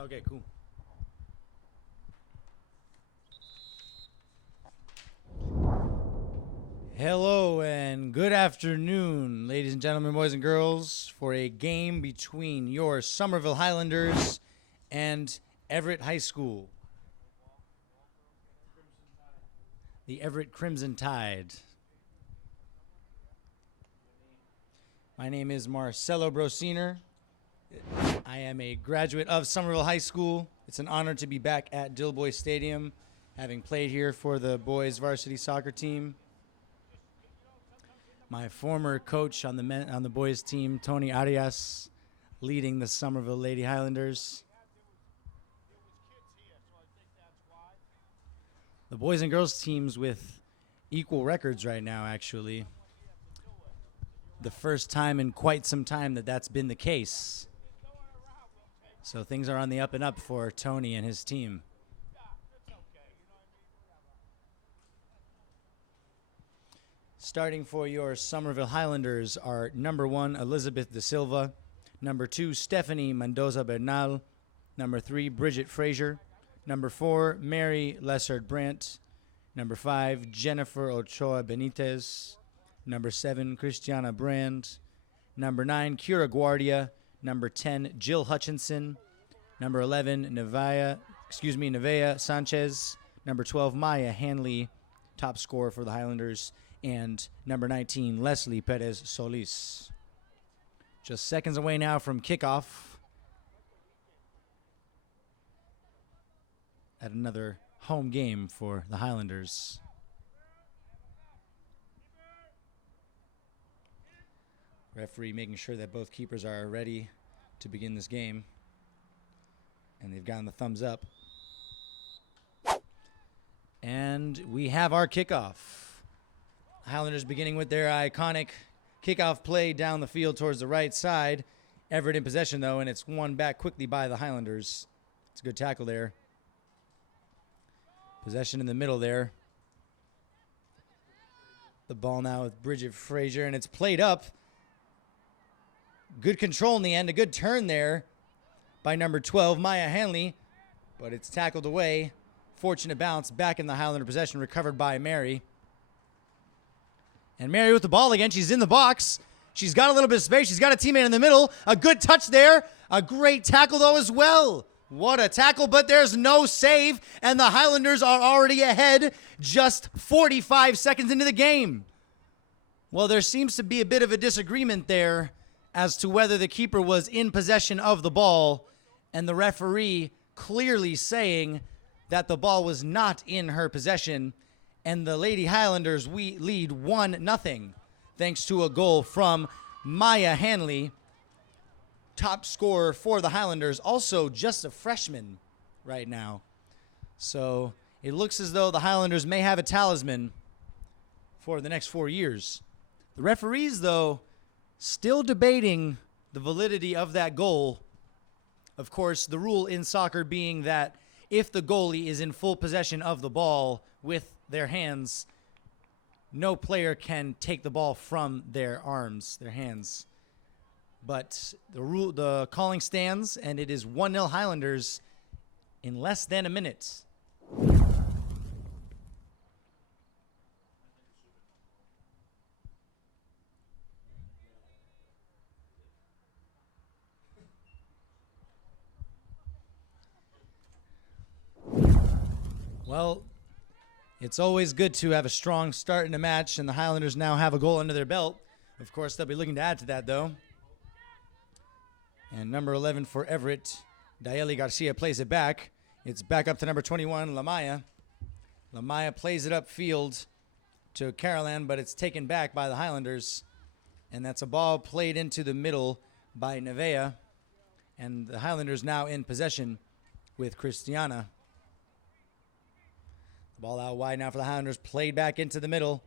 Okay, cool. Hello and good afternoon, ladies and gentlemen, boys and girls, for a game between your Somerville Highlanders and Everett High School. The Everett Crimson Tide. My name is Marcelo Brosiner. I am a graduate of Somerville High School. It's an honor to be back at Dilboy Stadium, having played here for the boys varsity soccer team. My former coach on the boys team, Tony Arias, leading the Somerville Lady Highlanders. The boys and girls teams with equal records right now, actually. The first time in quite some time that that's been the case. So things are on the up and up for Tony and his team. Starting for your Somerville Highlanders are number 1, Elizabeth De Silva, number 2, Stephanie Mendoza Bernal, number 3, Bridget Frazier, number 4, Mary Lessard Brandt, number 5, Jennifer Ochoa Benitez, number 7, Christiana Brand, number 9, Kira Guardia, number 10, Jill Hutchinson, number 11, Nevea Sanchez, number 12, Maya Hanley, top scorer for the Highlanders, and number 19, Leslie Perez Solis. Just seconds away now from kickoff at another home game for the Highlanders. Referee making sure that both keepers are ready to begin this game. And they've gotten the thumbs up. And we have our kickoff. Highlanders beginning with their iconic kickoff play down the field towards the right side. Everett in possession, though, and it's won back quickly by the Highlanders. It's a good tackle there. Possession in the middle there. The ball now with Bridget Frazier, and it's played up. Good control in the end, a good turn there by number 12, Maya Hanley, but it's tackled away. Fortunate bounce back in the Highlander possession, recovered by Mary. And Mary with the ball again. She's in the box. She's got a little bit of space. She's got a teammate in the middle. A good touch there. A great tackle, though, as well. What a tackle, but there's no save, and the Highlanders are already ahead just 45 seconds into the game. Well, there seems to be a bit of a disagreement there as to whether the keeper was in possession of the ball, and the referee clearly saying that the ball was not in her possession, and the Lady Highlanders lead 1-0 thanks to a goal from Maya Hanley, top scorer for the Highlanders, also just a freshman right now. So it looks as though the Highlanders may have a talisman for the next 4 years. The referees, though, still debating the validity of that goal. Of course, the rule in soccer being that if the goalie is in full possession of the ball with their hands, no player can take the ball from their arms, their hands. But the calling stands, and it is 1-0 Highlanders in less than a minute. Well, it's always good to have a strong start in a match, and the Highlanders now have a goal under their belt. Of course, they'll be looking to add to that, though. And number 11 for Everett, Daeli Garcia plays it back. It's back up to number 21, Lamaya. Lamaya plays it upfield to Carolan, but it's taken back by the Highlanders. And that's a ball played into the middle by Nevea. And the Highlanders now in possession with Christiana. Ball out wide now for the Highlanders, played back into the middle.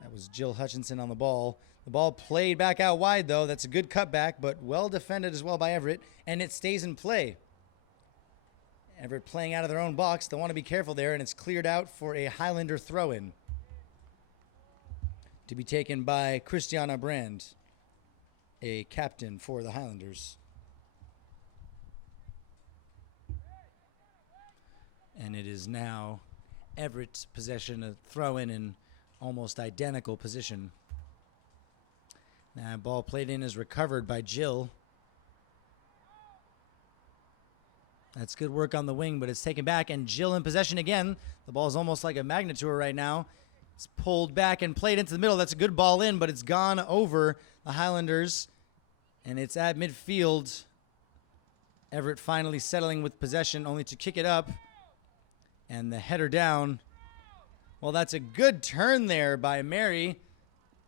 That was Jill Hutchinson on the ball. The ball played back out wide, though. That's a good cutback, but well defended as well by Everett, and it stays in play. Everett playing out of their own box. They want to be careful there, and it's cleared out for a Highlander throw-in to be taken by Christiana Brand, a captain for the Highlanders. And it is now Everett's possession, a throw-in in almost identical position. Now, ball played in is recovered by Jill. That's good work on the wing, but it's taken back, and Jill in possession again. The ball is almost like a magnet to her right now. It's pulled back and played into the middle. That's a good ball in, but it's gone over the Highlanders, and it's at midfield. Everett finally settling with possession, only to kick it up, and the header down. Well, that's a good turn there by Mary.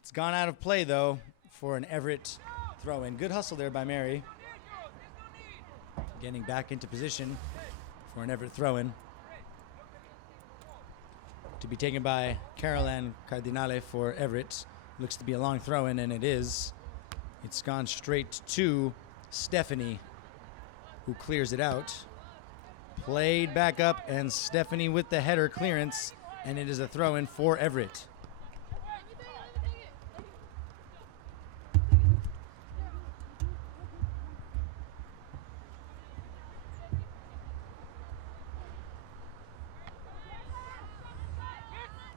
It's gone out of play, though, for an Everett throw-in. Good hustle there by Mary. Getting back into position for an Everett throw-in. To be taken by Caroline Cardinale for Everett. Looks to be a long throw-in, and it is. It's gone straight to Stephanie, who clears it out. Played back up, and Stephanie with the header clearance, and it is a throw-in for Everett.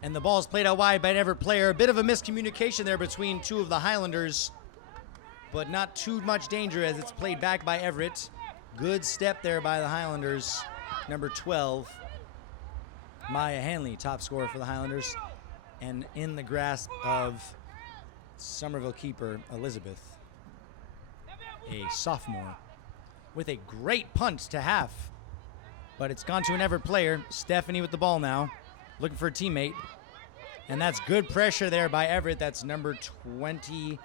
And the ball is played out wide by an Everett player. A bit of a miscommunication there between two of the Highlanders, but not too much danger as it's played back by Everett. Good step there by the Highlanders. Number 12, Maya Hanley, top scorer for the Highlanders. And in the grasp of Somerville keeper Elizabeth, a sophomore, with a great punt to half. But it's gone to an Everett player. Stephanie with the ball now, looking for a teammate. And that's good pressure there by Everett. That's number 23.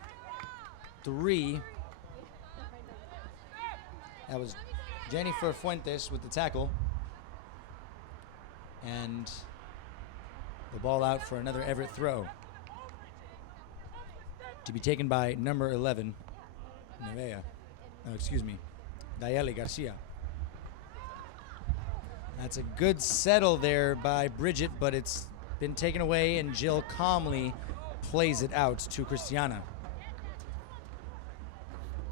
That was Jennifer Fuentes with the tackle. And the ball out for another Everett throw. To be taken by number 11, Dayeli Garcia. That's a good settle there by Bridget, but it's been taken away, and Jill calmly plays it out to Christiana.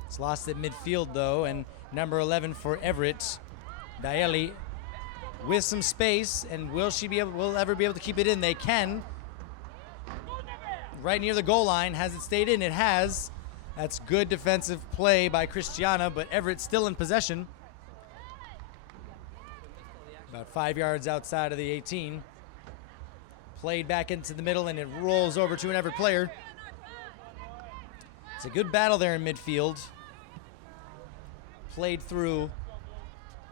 It's lost at midfield, though, and number 11 for Everett, Dayeli, with some space, and will ever be able to keep it in? They can. Right near the goal line. Has it stayed in? It has. That's good defensive play by Christiana, but Everett still in possession. About 5 yards outside of the 18. Played back into the middle, and it rolls over to an Everett player. It's a good battle there in midfield. Played through.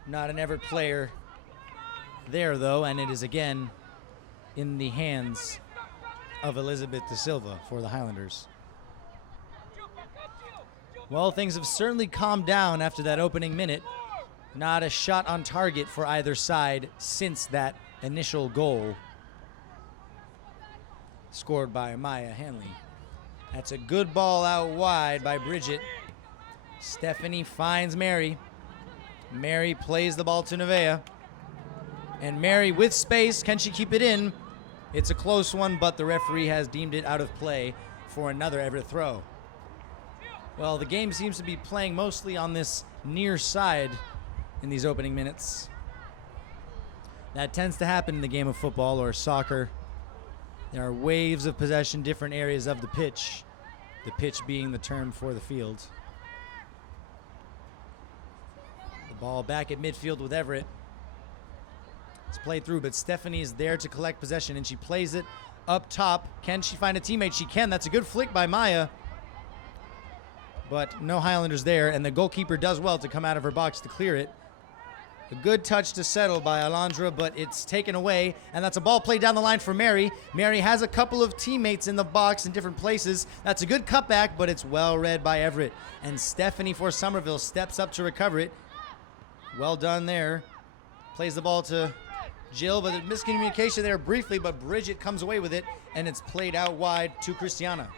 Not an Everett player there, though, and it is again in the hands of Elizabeth De Silva for the Highlanders. Well, things have certainly calmed down after that opening minute. Not a shot on target for either side since that initial goal scored by Maya Hanley. That's a good ball out wide by Bridget. Stephanie finds Mary. Mary plays the ball to Nevaeh. And Mary with space, can she keep it in? It's a close one, but the referee has deemed it out of play for another Everett throw. Well, the game seems to be playing mostly on this near side in these opening minutes. That tends to happen in the game of football or soccer. There are waves of possession, different areas of the pitch being the term for the field. The ball back at midfield with Everett. It's played through, but Stephanie is there to collect possession, and she plays it up top. Can she find a teammate? She can. That's a good flick by Maya. But no Highlanders there, and the goalkeeper does well to come out of her box to clear it. A good touch to settle by Alondra, but it's taken away, and that's a ball played down the line for Mary. Mary has a couple of teammates in the box in different places. That's a good cutback, but it's well read by Everett. And Stephanie for Somerville steps up to recover it. Well done there. Plays the ball to Jill, but a miscommunication there briefly, but Bridget comes away with it, and it's played out wide to Christiana.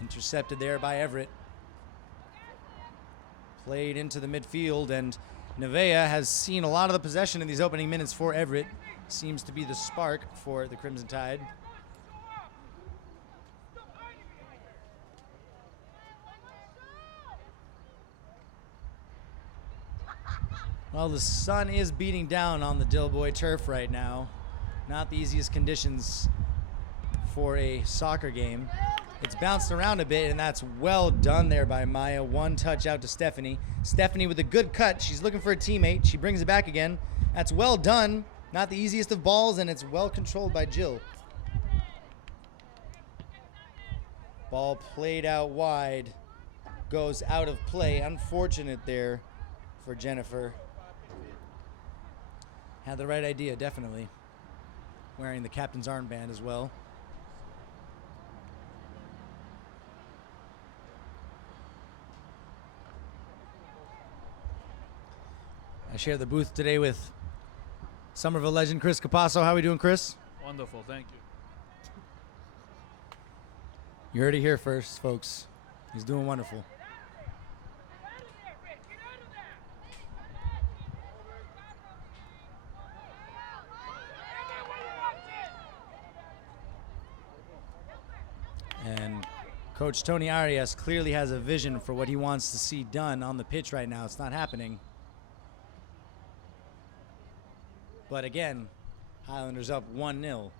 Intercepted there by Everett. Played into the midfield, and Nevaeh has seen a lot of the possession in these opening minutes for Everett. Seems to be the spark for the Crimson Tide. Well, the sun is beating down on the Dilboy turf right now. Not the easiest conditions for a soccer game. It's bounced around a bit, and that's well done there by Maya. One touch out to Stephanie. Stephanie with a good cut. She's looking for a teammate. She brings it back again. That's well done. Not the easiest of balls, and it's well controlled by Jill. Ball played out wide. Goes out of play. Unfortunate there for Jennifer. Had the right idea, definitely. Wearing the captain's armband as well. I share the booth today with Somerville legend Chris Capasso. How are we doing, Chris? Wonderful, thank you. You heard it here first, folks. He's doing wonderful. And Coach Tony Arias clearly has a vision for what he wants to see done on the pitch right now. It's not happening. But again, Highlanders up 1-0.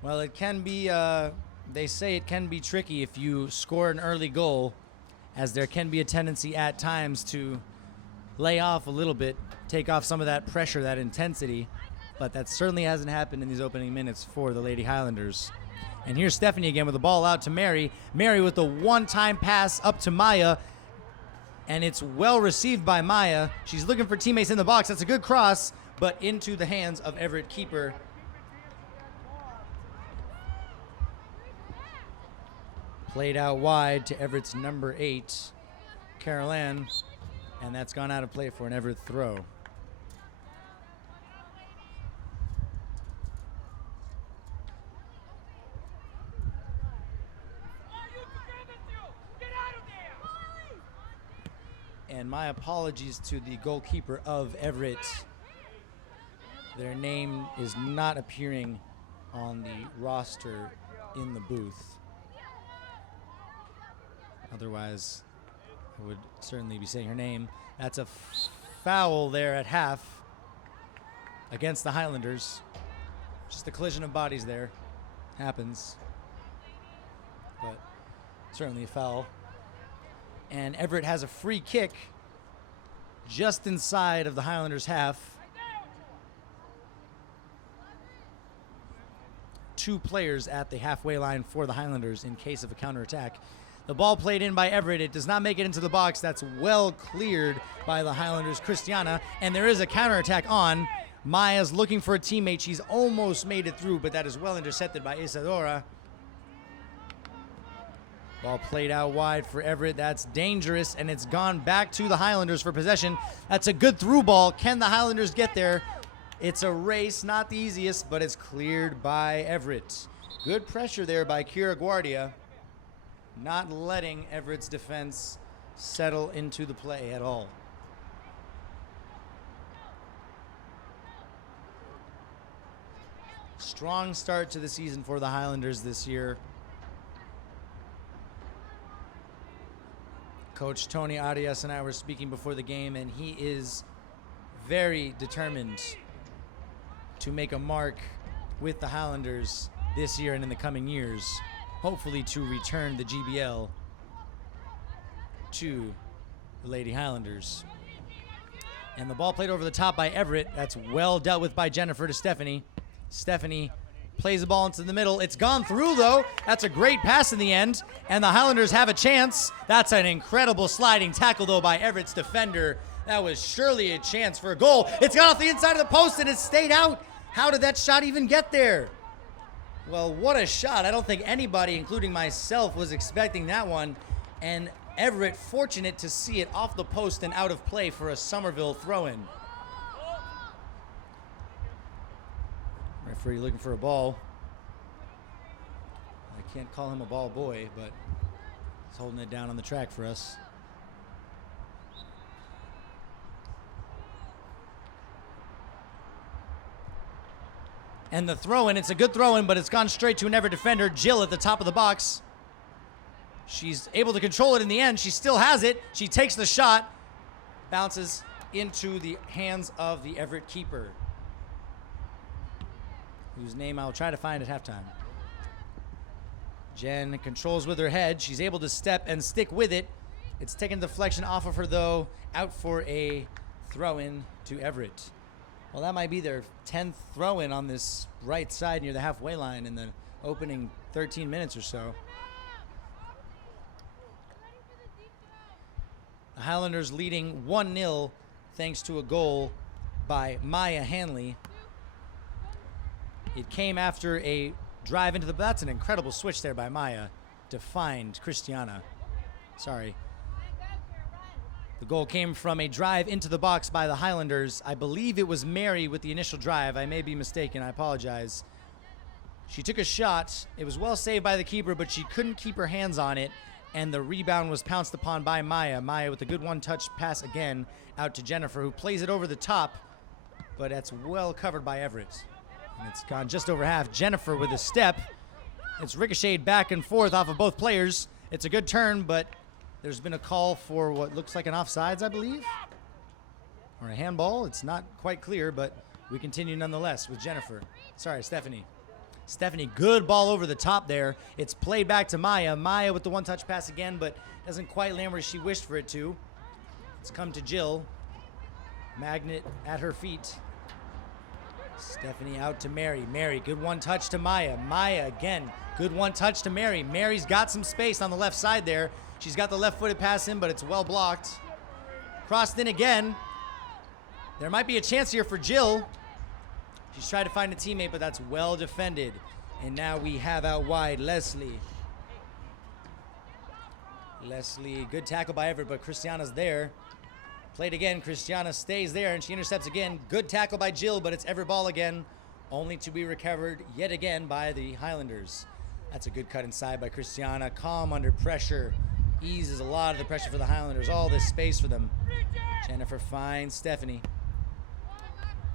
Well, it can be, they say it can be tricky if you score an early goal, as there can be a tendency at times to lay off a little bit, take off some of that pressure, that intensity. But that certainly hasn't happened in these opening minutes for the Lady Highlanders. And here's Stephanie again with the ball out to Mary. Mary with the one-time pass up to Maya. And it's well received by Maya. She's looking for teammates in the box. That's a good cross, but into the hands of Everett keeper. Played out wide to Everett's number 8, Carol Ann. And that's gone out of play for an Everett throw. And my apologies to the goalkeeper of Everett. Their name is not appearing on the roster in the booth. Otherwise, I would certainly be saying her name. That's a foul there at half against the Highlanders. Just a collision of bodies there. Happens. But certainly a foul. And Everett has a free kick just inside of the Highlanders' half. 2 players at the halfway line for the Highlanders in case of a counterattack. The ball played in by Everett. It does not make it into the box. That's well cleared by the Highlanders' Christiana. And there is a counterattack on. Maya's looking for a teammate. She's almost made it through, but that is well intercepted by Isadora. Ball played out wide for Everett. That's dangerous, and it's gone back to the Highlanders for possession. That's a good through ball. Can the Highlanders get there? It's a race, not the easiest, but it's cleared by Everett. Good pressure there by Kira Guardia, not letting Everett's defense settle into the play at all. Strong start to the season for the Highlanders this year. Coach Tony Arias and I were speaking before the game, and he is very determined to make a mark with the Highlanders this year and in the coming years, hopefully to return the GBL to the Lady Highlanders. And the ball played over the top by Everett. That's well dealt with by Jennifer to Stephanie. Stephanie plays the ball into the middle. It's gone through, though. That's a great pass in the end, and the Highlanders have a chance. That's an incredible sliding tackle, though, by Everett's defender. That was surely a chance for a goal. It's got off the inside of the post, and it stayed out. How did that shot even get there? Well, what a shot. I don't think anybody, including myself, was expecting that one. And Everett fortunate to see it off the post and out of play for a Somerville throw-in. Referee looking for a ball. I can't call him a ball boy, but he's holding it down on the track for us. And the throw-in, it's a good throw-in, but it's gone straight to an Everett defender. Jill at the top of the box. She's able to control it in the end. She still has it. She takes the shot. Bounces into the hands of the Everett keeper, whose name I'll try to find at halftime. Jen controls with her head. She's able to step and stick with it. It's taken deflection off of her, though. Out for a throw-in to Everett. Well, that might be their 10th throw-in on this right side near the halfway line in the opening 13 minutes or so. The Highlanders leading 1-0 thanks to a goal by Maya Hanley. It came after a drive into the... That's an incredible switch there by Maya to find Christiana. Sorry. The goal came from a drive into the box by the Highlanders. I believe it was Mary with the initial drive. I may be mistaken. I apologize. She took a shot. It was well saved by the keeper, but she couldn't keep her hands on it, and the rebound was pounced upon by Maya. Maya with a good one-touch pass again out to Jennifer, who plays it over the top, but that's well covered by Everett. And it's gone just over half. Jennifer with a step. It's ricocheted back and forth off of both players. It's a good turn, but there's been a call for what looks like an offsides, I believe, or a handball. It's not quite clear, but we continue nonetheless with Jennifer. Sorry, Stephanie. Stephanie, good ball over the top there. It's played back to Maya. Maya with the one-touch pass again, but doesn't quite land where she wished for it to. It's come to Jill. Magnet at her feet. Stephanie out to Mary. Mary, good one-touch to Maya. Maya again, good one-touch to Mary. Mary's got some space on the left side there. She's got the left-footed pass in, but it's well blocked. Crossed in again. There might be a chance here for Jill. She's tried to find a teammate, but that's well defended. And now we have out wide Leslie. Leslie, good tackle by Everett, but Christiana's there. Played again, Christiana stays there, and she intercepts again. Good tackle by Jill, but it's Everett ball again, only to be recovered yet again by the Highlanders. That's a good cut inside by Christiana. Calm under pressure. Eases a lot of the pressure for the Highlanders. All this space for them. Jennifer finds Stephanie.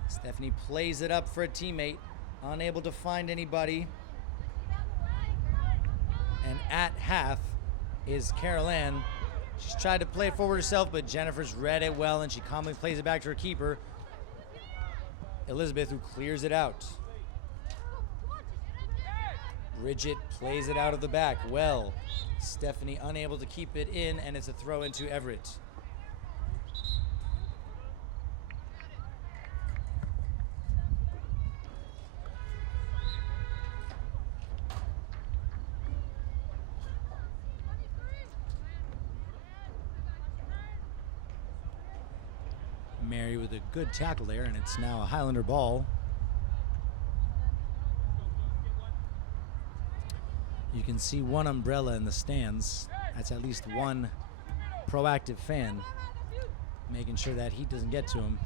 Stephanie plays it up for a teammate. Unable to find anybody. And at half is Carol Ann. She's tried to play it forward herself, but Jennifer's read it well, and she calmly plays it back to her keeper, Elizabeth, who clears it out. Bridget plays it out of the back well. Stephanie unable to keep it in, and it's a throw into Everett. Mary with a good tackle there, and it's now a Highlander ball. You can see one umbrella in the stands. That's at least one proactive fan making sure that heat doesn't get to him.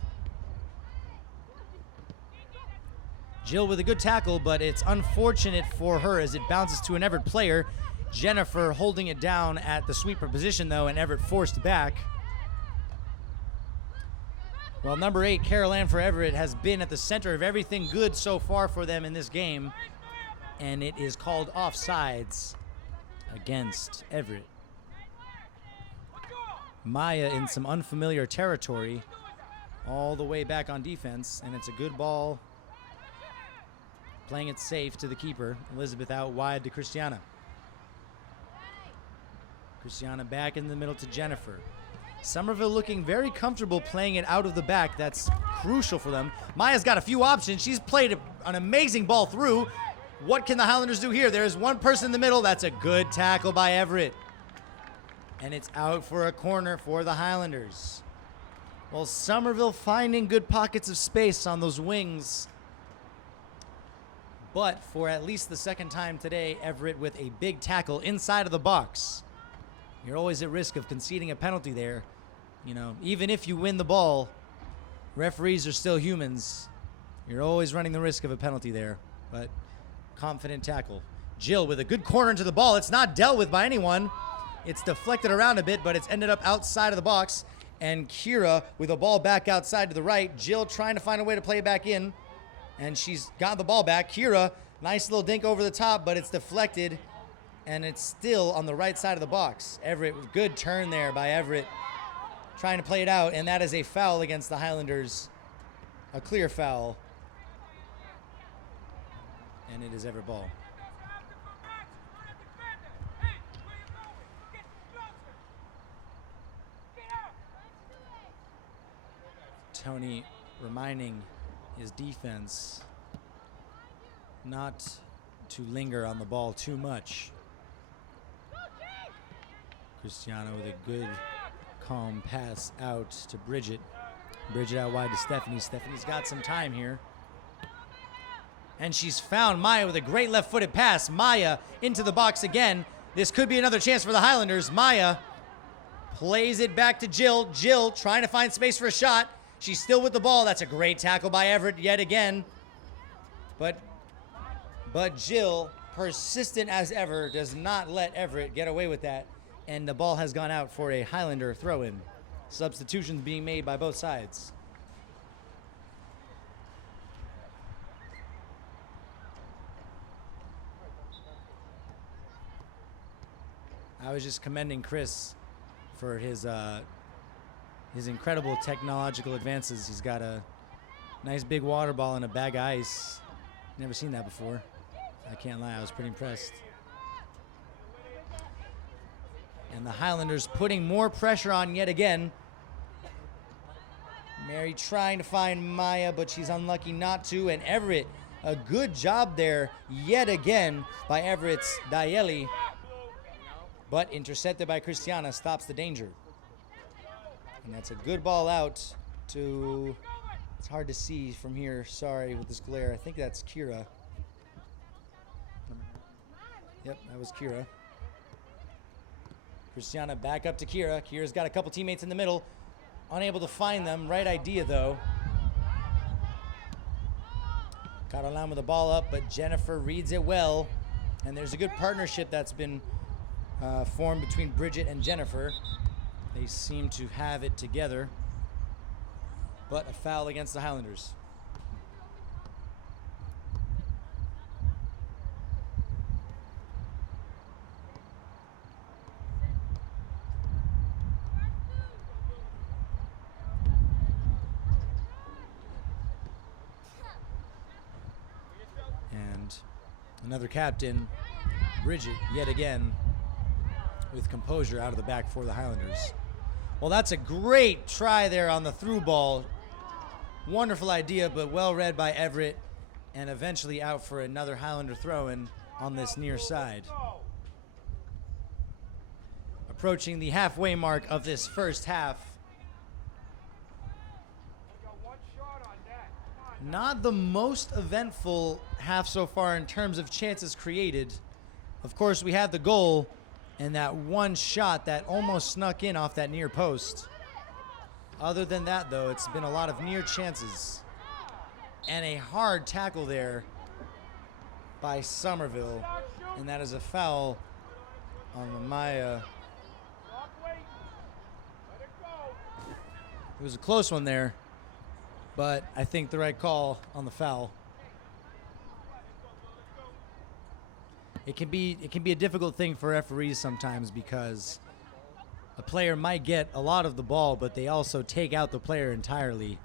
Jill with a good tackle, but it's unfortunate for her as it bounces to an Everett player. Jennifer holding it down at the sweeper position, though, and Everett forced back. Well, number 8, Carol Ann for Everett, has been at the center of everything good so far for them in this game, and it is called offsides against Everett. Maya in some unfamiliar territory all the way back on defense, and it's a good ball. Playing it safe to the keeper. Elizabeth out wide to Christiana. Christiana back in the middle to Jennifer. Somerville looking very comfortable playing it out of the back. That's crucial for them. Maya's got a few options. She's played an amazing ball through. What can the Highlanders do here? There's one person in the middle. That's a good tackle by Everett. And it's out for a corner for the Highlanders. Well, Somerville finding good pockets of space on those wings. But for at least the second time today, Everett with a big tackle inside of the box. You're always at risk of conceding a penalty there. You know, even if you win the ball, referees are still humans. You're always running the risk of a penalty there. But confident tackle. Jill with a good corner into the ball. It's not dealt with by anyone. It's deflected around a bit, but it's ended up outside of the box. And Kira with a ball back outside to the right. Jill trying to find a way to play it back in. And she's got the ball back. Kira, nice little dink over the top, but it's deflected. and it's still on the right side of the box. Everett, good turn there by Everett, trying to play it out, and that is a foul against the Highlanders, a clear foul, and it is Everett ball. Tony reminding his defense not to linger on the ball too much. Cristiano with a good, calm pass out to Bridget. Bridget out wide to Stephanie. Stephanie's got some time here. And she's found Maya with a great left-footed pass. Maya into the box again. This could be another chance for the Highlanders. Maya plays it back to Jill. Jill trying to find space for a shot. She's still with the ball. That's a great tackle by Everett yet again. But Jill, persistent as ever, does not let Everett get away with that. And the ball has gone out for a Highlander throw-in. Substitutions being made by both sides. I was just commending Chris for his incredible technological advances. He's got a nice big water ball and a bag of ice. Never seen that before. I can't lie, I was pretty impressed. And the Highlanders putting more pressure on yet again. Mary trying to find Maya, but she's unlucky not to. And Everett, a good job there yet again by Everett's Dieli. But intercepted by Christiana, stops the danger. And that's a good ball out to, it's hard to see from here, sorry, with this glare. I think that's Kira. Yep, that was Kira. Christiana back up to Kira. Kira's got a couple teammates in the middle. Unable to find them. Right idea, though. Caroline with the ball up, but Jennifer reads it well. And there's a good partnership that's been formed between Bridget and Jennifer. They seem to have it together. But a foul against the Highlanders. And another captain, Bridget, yet again, with composure out of the back for the Highlanders. Well, that's a great try there on the through ball. Wonderful idea, but well read by Everett, and eventually out for another Highlander throw-in on this near side. Approaching the halfway mark of this first half. Not the most eventful half so far in terms of chances created. Of course, we had the goal and that one shot that almost snuck in off that near post. Other than that, though, it's been a lot of near chances. And a hard tackle there by Somerville. And that is a foul on Maya. It was a close one there, but I think the right call on the foul. It can be a difficult thing for referees sometimes because a player might get a lot of the ball, but they also take out the player entirely,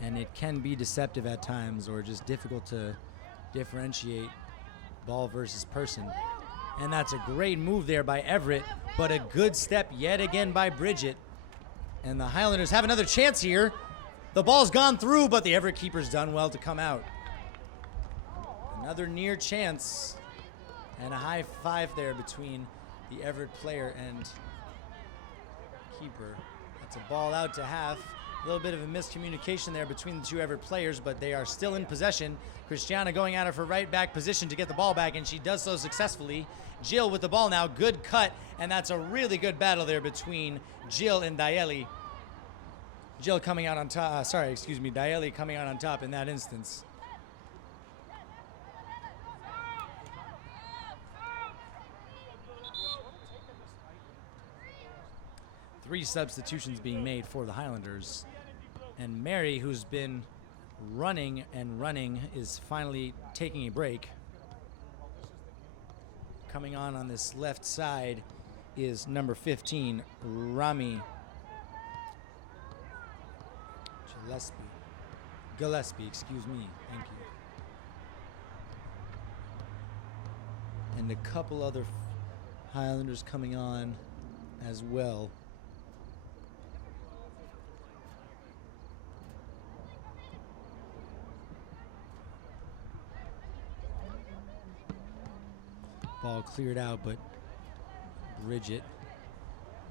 and it can be deceptive at times or just difficult to differentiate ball versus person. And that's a great move there by Everett, but a good step yet again by Bridget. And the Highlanders have another chance here. The ball's gone through, but the Everett keeper's done well to come out. Another near chance. And a high five there between the Everett player and keeper. That's a ball out to half. A little bit of a miscommunication there between the two Everett players, but they are still in possession. Christiana going out of her right back position to get the ball back, and she does so successfully. Jill with the ball now, good cut, and that's a really good battle there between Jill and Dieli. Jill coming out on top, Dieli coming out on top in that instance. Three substitutions being made for the Highlanders. And Mary, who's been running and running, is finally taking a break. Coming on this left side is number 15, Rami Gillespie, excuse me. Thank you. And a couple other Highlanders coming on as well. Ball cleared out, but Bridget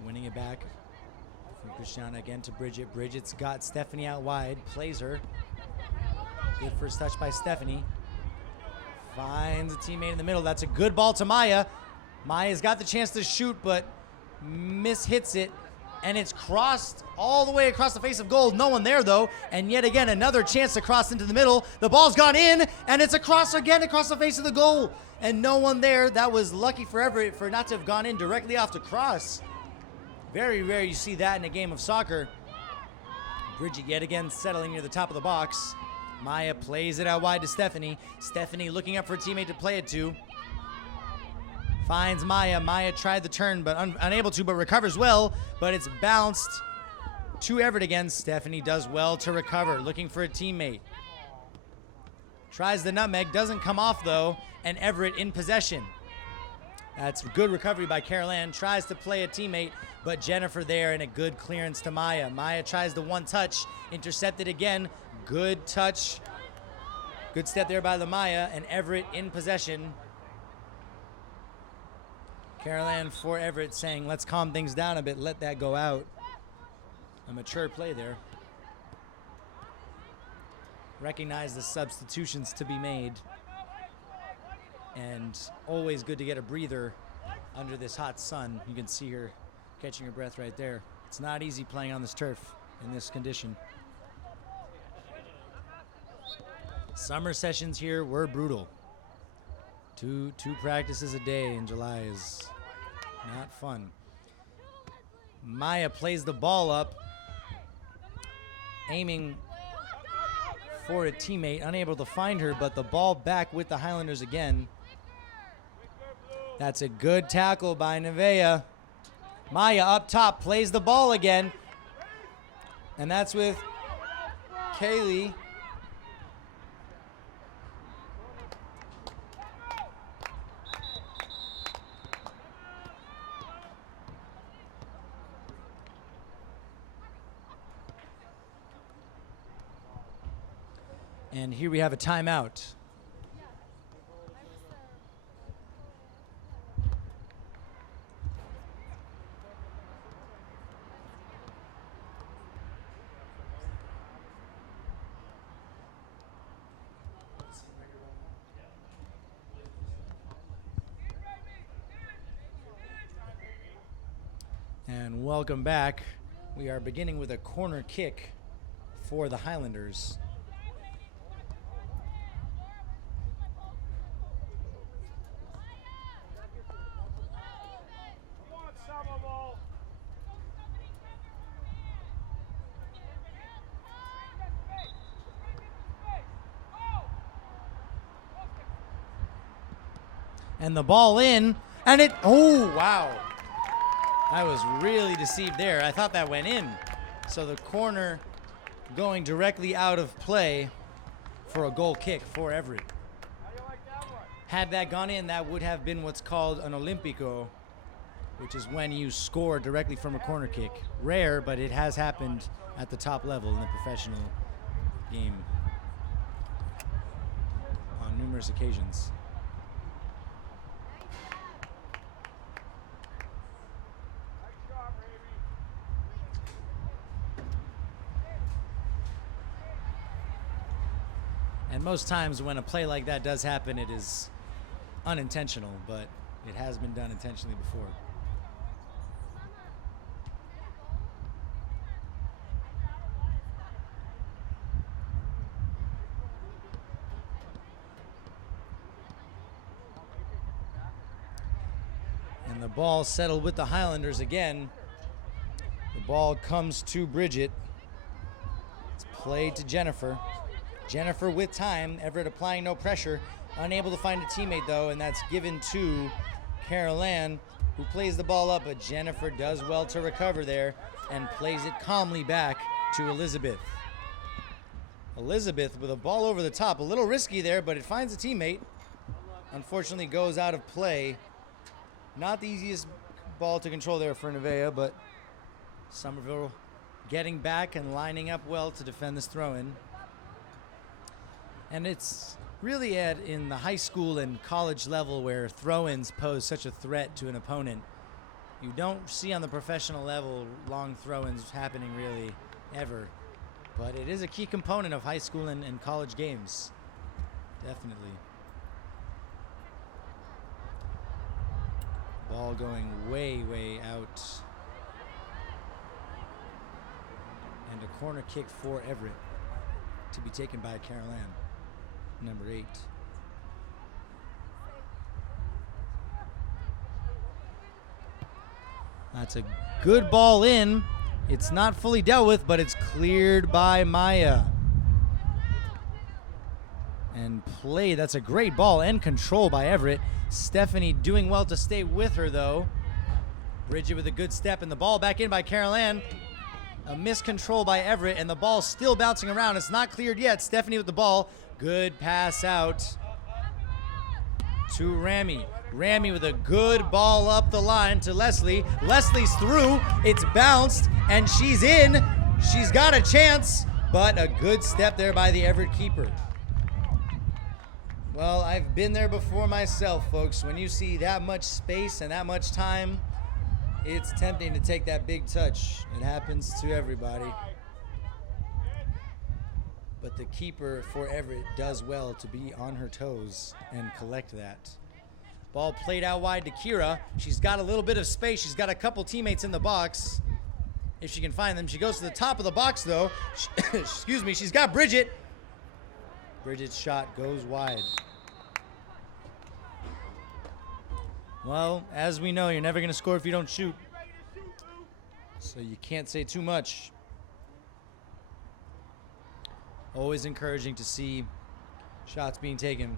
winning it back from Christiana again to Bridget. Bridget's got Stephanie out wide, plays her. Good first touch by Stephanie. Finds a teammate in the middle. That's a good ball to Maya. Maya's got the chance to shoot, but mishits it. And it's crossed all the way across the face of goal. No one there, though. And yet again, another chance to cross into the middle. The ball's gone in, and it's across again across the face of the goal. And no one there. That was lucky for Everett for not to have gone in directly off the cross. Very rare you see that in a game of soccer. Bridget yet again settling near the top of the box. Maya plays it out wide to Stephanie. Stephanie looking up for a teammate to play it to. Finds Maya. Maya tried the turn, but unable to, but recovers well. But it's bounced to Everett again. Stephanie does well to recover, looking for a teammate. Tries the nutmeg, doesn't come off though, and Everett in possession. That's good recovery by Carol Ann. Tries to play a teammate, but Jennifer there, and a good clearance to Maya. Maya tries the one touch, intercepted again. Good touch. Good step there by the Maya, and Everett in possession. Carol Ann for Everett saying, let's calm things down a bit, let that go out. A mature play there. Recognize the substitutions to be made. And always good to get a breather under this hot sun. You can see her catching her breath right there. It's not easy playing on this turf in this condition. Summer sessions here were brutal. Two practices a day in July is not fun. Maya plays the ball up, aiming for a teammate, unable to find her, but the ball back with the Highlanders again. That's a good tackle by Nevea. Maya up top, plays the ball again. And that's with Kaylee. And here we have a timeout. And welcome back. We are beginning with a corner kick for the Highlanders. And the ball in, and it, oh, wow. I was really deceived there. I thought that went in. So the corner going directly out of play for a goal kick for Everett. Had that gone in, that would have been what's called an Olympico, which is when you score directly from a corner kick. Rare, but it has happened at the top level in the professional game on numerous occasions. And most times when a play like that does happen, it is unintentional, but it has been done intentionally before. And the ball settled with the Highlanders again. The ball comes to Bridget. It's played to Jennifer. Jennifer with time, Everett applying no pressure, unable to find a teammate though, and that's given to Carol Ann, who plays the ball up, but Jennifer does well to recover there and plays it calmly back to Elizabeth. Elizabeth with a ball over the top. A little risky there, but it finds a teammate. Unfortunately goes out of play. Not the easiest ball to control there for Nevaeh, but Somerville getting back and lining up well to defend this throw-in. And it's really in the high school and college level where throw-ins pose such a threat to an opponent. You don't see on the professional level long throw-ins happening really ever. But it is a key component of high school and college games. Definitely. Ball going way, way out. And a corner kick for Everett to be taken by Carol Ann, number 8. That's a good ball in. It's not fully dealt with, but it's cleared by Maya. And play, that's a great ball and control by Everett. Stephanie doing well to stay with her, though. Bridget with a good step, and the ball back in by Carol Ann. A miscontrol by Everett, and the ball still bouncing around. It's not cleared yet. Stephanie with the ball. Good pass out to Rami. Rami with a good ball up the line to Leslie. Leslie's through. It's bounced, and she's in. She's got a chance, but a good step there by the Everett keeper. Well, I've been there before myself, folks. When you see that much space and that much time, it's tempting to take that big touch. It happens to everybody. But the keeper for Everett does well to be on her toes and collect that. Ball played out wide to Kira. She's got a little bit of space. She's got a couple teammates in the box, if she can find them. She goes to the top of the box, though. Excuse me. She's got Bridget. Bridget's shot goes wide. Well, as we know, you're never going to score if you don't shoot. So you can't say too much. Always encouraging to see shots being taken.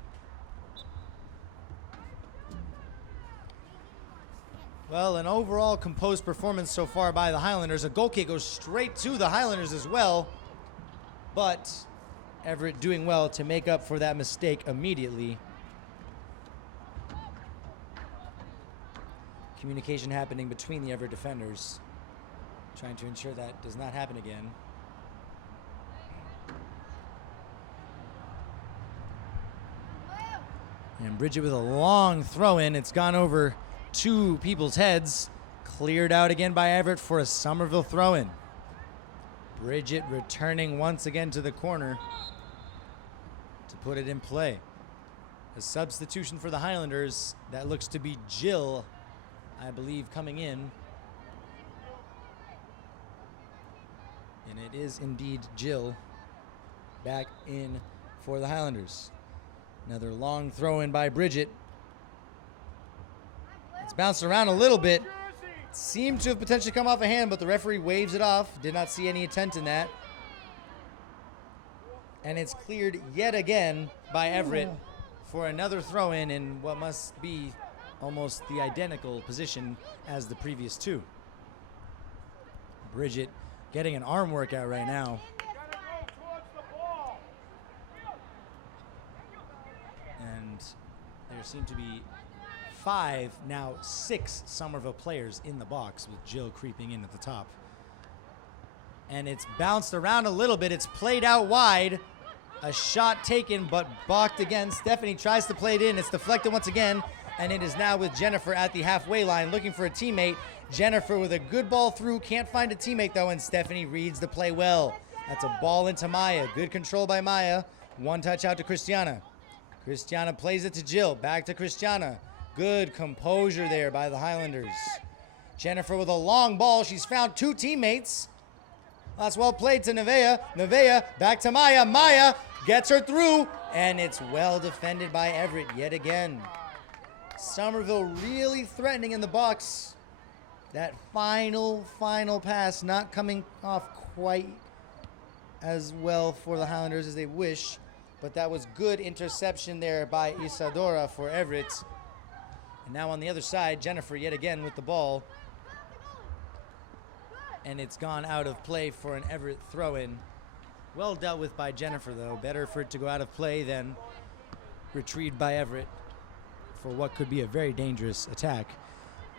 Well, an overall composed performance so far by the Highlanders. A goal kick goes straight to the Highlanders as well. But Everett doing well to make up for that mistake immediately. Communication happening between the Everett defenders, trying to ensure that does not happen again. And Bridget with a long throw in. It's gone over two people's heads. Cleared out again by Everett for a Somerville throw in. Bridget returning once again to the corner to put it in play. A substitution for the Highlanders. That looks to be Jill, I believe, coming in. And it is indeed Jill back in for the Highlanders. Another long throw in by Bridget. It's bounced around a little bit. Seemed to have potentially come off a hand, but the referee waves it off. Did not see any intent in that. And it's cleared yet again by Everett for another throw in what must be almost the identical position as the previous two. Bridget getting an arm workout right now. And there seem to be 5, now 6 Somerville players in the box, with Jill creeping in at the top. And it's bounced around a little bit. It's played out wide. A shot taken, but balked again. Stephanie tries to play it in. It's deflected once again. And it is now with Jennifer at the halfway line looking for a teammate. Jennifer with a good ball through. Can't find a teammate, though, and Stephanie reads the play well. That's a ball into Maya. Good control by Maya. One touch out to Christiana. Christiana plays it to Jill. Back to Christiana. Good composure there by the Highlanders. Jennifer with a long ball. She's found 2 teammates. That's well played to Nevaeh. Nevaeh back to Maya. Maya gets her through, and it's well defended by Everett yet again. Somerville really threatening in the box. That final pass not coming off quite as well for the Highlanders as they wish, but that was good interception there by Isadora for Everett. And now on the other side, Jennifer yet again with the ball. And it's gone out of play for an Everett throw-in. Well dealt with by Jennifer, though. Better for it to go out of play than retrieved by Everett for what could be a very dangerous attack.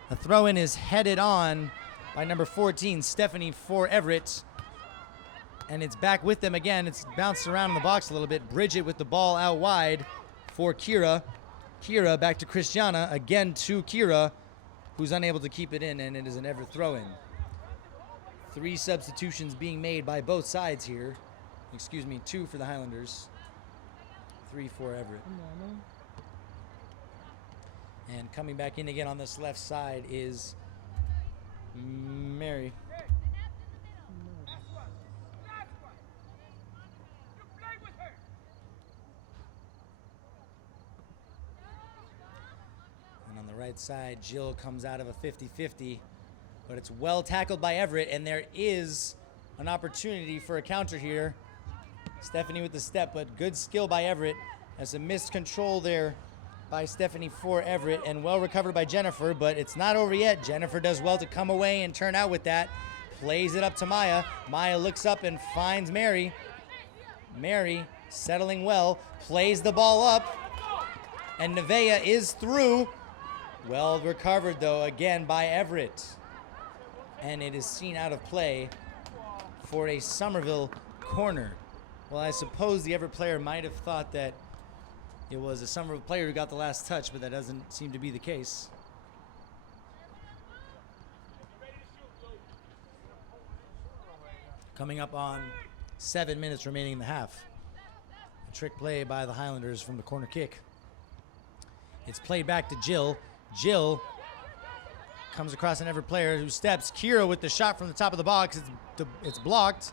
The throw-in is headed on by number 14, Stephanie, for Everett. And it's back with them again. It's bounced around in the box a little bit. Bridget with the ball out wide for Kira. Kira back to Christiana. Again to Kira, who's unable to keep it in, and it is an Everett throw-in. 3 substitutions being made by both sides here. Excuse me, 2 for the Highlanders. 3 for Everett. And coming back in again on this left side is Mary. And on the right side, Jill comes out of a 50-50, but it's well tackled by Everett, and there is an opportunity for a counter here. Stephanie with the step, but good skill by Everett. As a missed control there by Stephanie for Everett, and well recovered by Jennifer, but it's not over yet. Jennifer does well to come away and turn out with that. Plays it up to Maya. Maya looks up and finds Mary. Mary settling well, plays the ball up, and Nevaeh is through. Well recovered, though, again by Everett. And it is seen out of play for a Somerville corner. Well, I suppose the Everett player might have thought that it was a Somerville player who got the last touch, but that doesn't seem to be the case. Coming up on 7 minutes remaining in the half. A trick play by the Highlanders from the corner kick. It's played back to Jill. Jill comes across an Everett player who steps. Kira with the shot from the top of the box. It's blocked.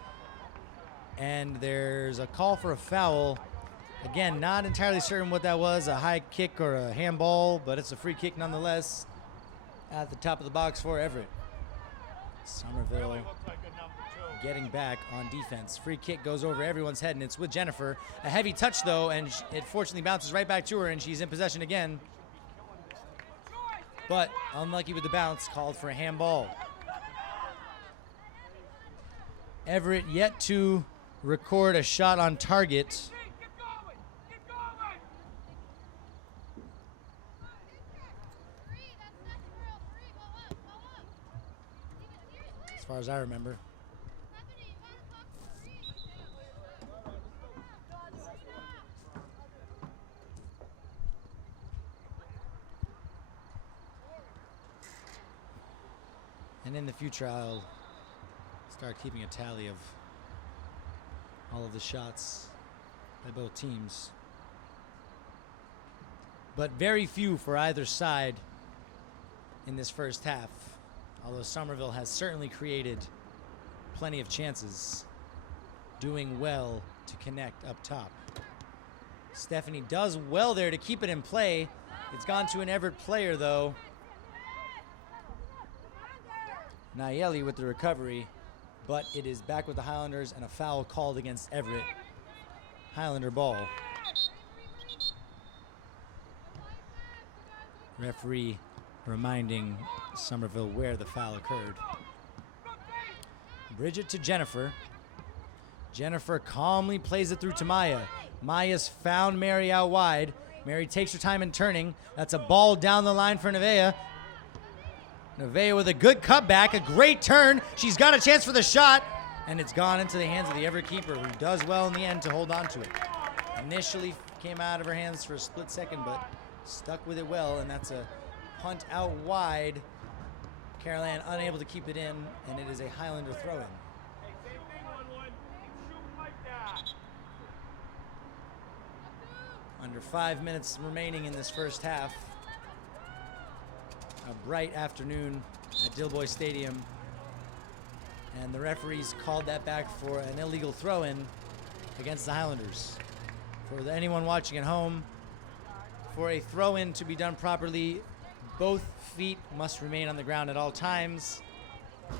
And there's a call for a foul. Again, not entirely certain what that was, a high kick or a handball, but it's a free kick nonetheless at the top of the box for Everett. Somerville getting back on defense. Free kick goes over everyone's head, and it's with Jennifer. A heavy touch, though, and it fortunately bounces right back to her, and she's in possession again. But unlucky with the bounce, called for a handball. Everett yet to record a shot on target. As far as I remember. And in the future, I'll start keeping a tally of all of the shots by both teams. But very few for either side in this first half, although Somerville has certainly created plenty of chances, doing well to connect up top. Stephanie does well there to keep it in play. It's gone to an Everett player, though. Nayeli with the recovery, but it is back with the Highlanders and a foul called against Everett. Highlander ball. Referee reminding Somerville where the foul occurred. Bridget to Jennifer. Jennifer calmly plays it through to Maya. Maya's found Mary out wide. Mary takes her time in turning. That's a ball down the line for Nevaeh. Nevaeh with a good cutback, a great turn. She's got a chance for the shot, and it's gone into the hands of the Everett keeper, who does well in the end to hold on to it. Initially came out of her hands for a split second, but stuck with it well, and that's a punt out wide. Carol Ann unable to keep it in, and it is a Highlander throw-in. Under 5 minutes remaining in this first half. A bright afternoon at Dilboy Stadium, and the referees called that back for an illegal throw-in against the Highlanders. For anyone watching at home, for a throw-in to be done properly, both feet must remain on the ground at all times,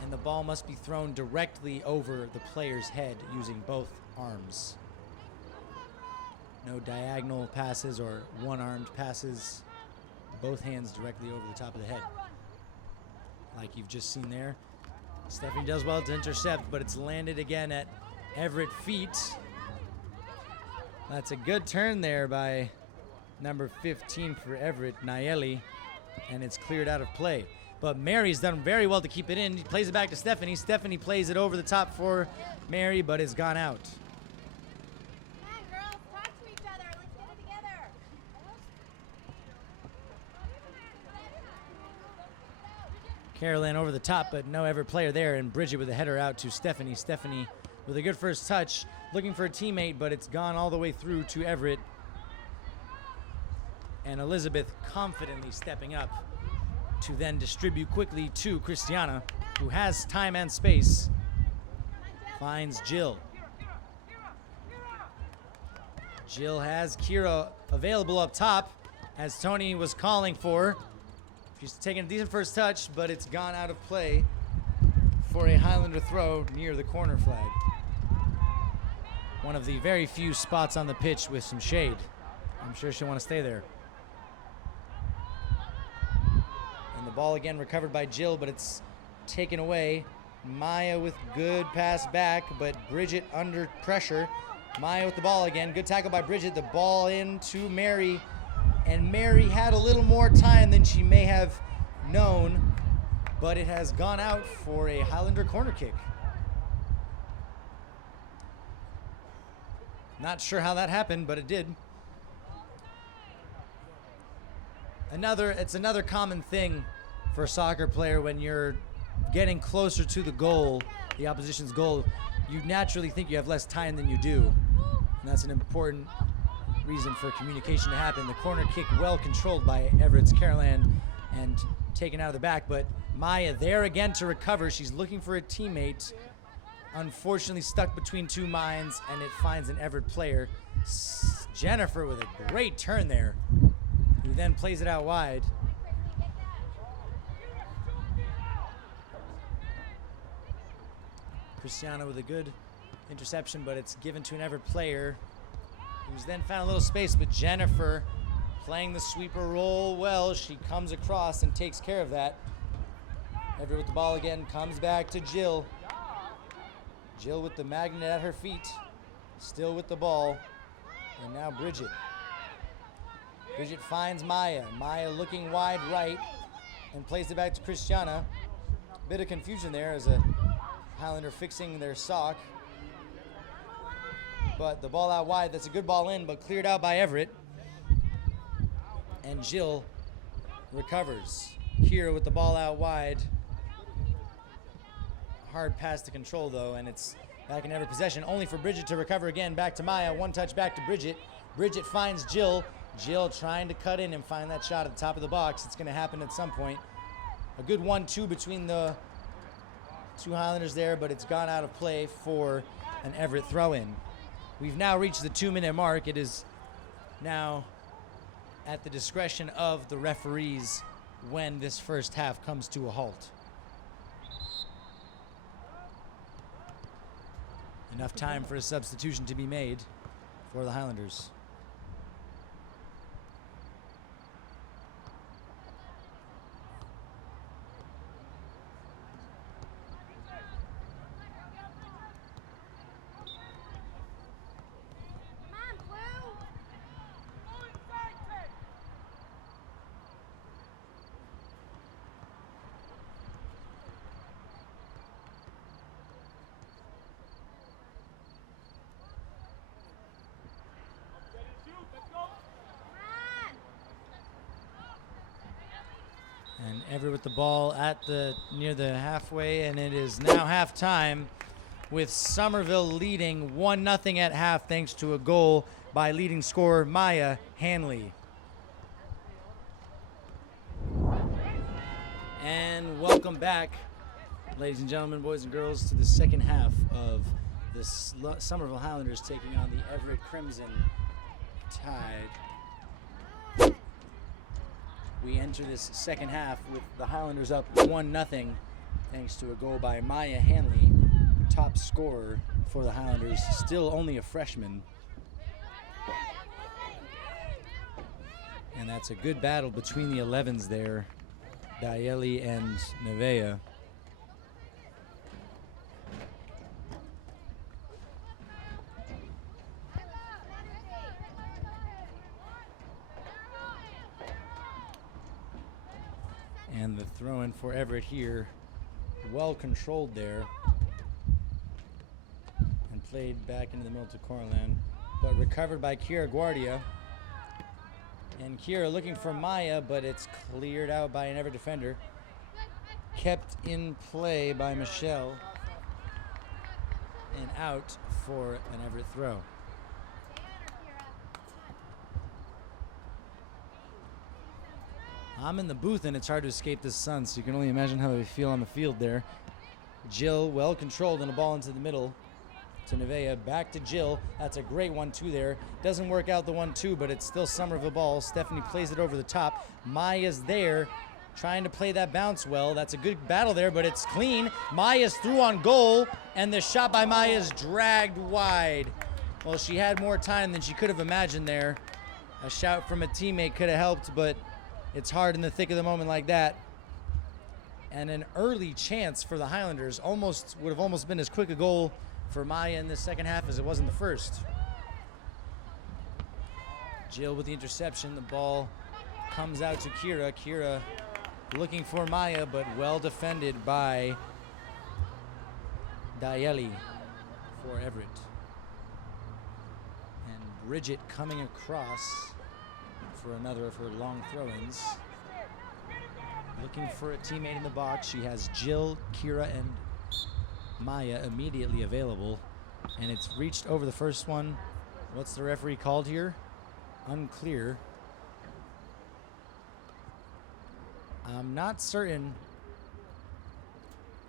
and the ball must be thrown directly over the player's head using both arms. No diagonal passes or one-armed passes. both hands directly over the top of the head. Like you've just seen there. Stephanie does well to intercept, but it's landed again at Everett feet. That's a good turn there by number 15 for Everett, Nayeli, and it's cleared out of play. But Mary's done very well to keep it in. He plays it back to Stephanie. Stephanie plays it over the top for Mary, but it's gone out. Come on, girls, talk to each other. Let's get it together. Caroline over the top, but no Everett player there, and Bridget with a header out to Stephanie. Stephanie with a good first touch, looking for a teammate, but it's gone all the way through to Everett. And Elizabeth confidently stepping up to then distribute quickly to Christiana, who has time and space. Finds Jill. Jill has Kira available up top, as Tony was calling for. She's taking a decent first touch, but it's gone out of play for a Highlander throw near the corner flag. One of the very few spots on the pitch with some shade. I'm sure she'll want to stay there. And the ball again recovered by Jill, but it's taken away. Maya with good pass back, but Bridget under pressure. Maya with the ball again. Good tackle by Bridget. The ball into Mary. And Mary had a little more time than she may have known, but it has gone out for a Highlander corner kick. Not sure how that happened, but it did. It's another common thing for a soccer player when you're getting closer to the goal, the opposition's goal, you naturally think you have less time than you do. And that's an important reason for communication to happen. The corner kick well controlled by Everett's Caroline and taken out of the back, but Maya there again to recover. She's looking for a teammate. Unfortunately stuck between two minds, and it finds an Everett player. Jennifer with a great turn there, who then plays it out wide. Christiana with a good interception, but it's given to an Everett player, who's then found a little space, but Jennifer playing the sweeper role well. She comes across and takes care of that. Everett with the ball again, comes back to Jill. Jill with the magnet at her feet, still with the ball. And now Bridget. Bridget finds Maya. Maya looking wide right and plays it back to Christiana. Bit of confusion there as a Highlander fixing their sock. But the ball out wide, that's a good ball in, but cleared out by Everett. And Jill recovers. Kira with the ball out wide. Hard pass to control though, and it's back in Everett possession, only for Bridget to recover again. Back to Maya, one touch back to Bridget. Bridget finds Jill. Jill trying to cut in and find that shot at the top of the box. It's going to happen at some point. A good 1-2 between the two Highlanders there, but it's gone out of play for an Everett throw-in. We've now reached the 2-minute mark. It is now at the discretion of the referees when this first half comes to a halt. Enough time for a substitution to be made for the Highlanders. And Everett with the ball at near the halfway, and it is now halftime with Somerville leading 1-0 at half thanks to a goal by leading scorer Maya Hanley. And welcome back, ladies and gentlemen, boys and girls, to the second half of the Somerville Highlanders taking on the Everett Crimson Tide. We enter this second half with the Highlanders up 1-0 thanks to a goal by Maya Hanley, top scorer for the Highlanders, still only a freshman. And And that's a good battle between the 11s there, Dieli and Nevea. And the throw-in for Everett here, well controlled there. And played back into the middle to Corland, but recovered by Kira Guardia. And Kira looking for Maya, but it's cleared out by an Everett defender. Kept in play by Michelle. And out for an Everett throw. I'm in the booth and it's hard to escape this sun, so you can only imagine how they feel on the field there. Jill well controlled and a ball into the middle to Nevea. Back to Jill. That's a great 1-2 there. Doesn't work out the 1-2, but it's still Somerville ball. Stephanie plays it over the top. Maya's there trying to play that bounce well. That's a good battle there, but it's clean. Maya's through on goal, and the shot by Maya is dragged wide. Well, she had more time than she could have imagined there. A shout from a teammate could have helped, but it's hard in the thick of the moment like that. And an early chance for the Highlanders would have almost been as quick a goal for Maya in the second half as it was in the first. Jill with the interception. The ball comes out to Kira. Kira looking for Maya, but well defended by Dieli for Everett. And Bridget coming across for another of her long throw-ins. Looking for a teammate in the box. She has Jill, Kira, and Maya immediately available. And it's reached over the first one. What's the referee called here? Unclear. I'm not certain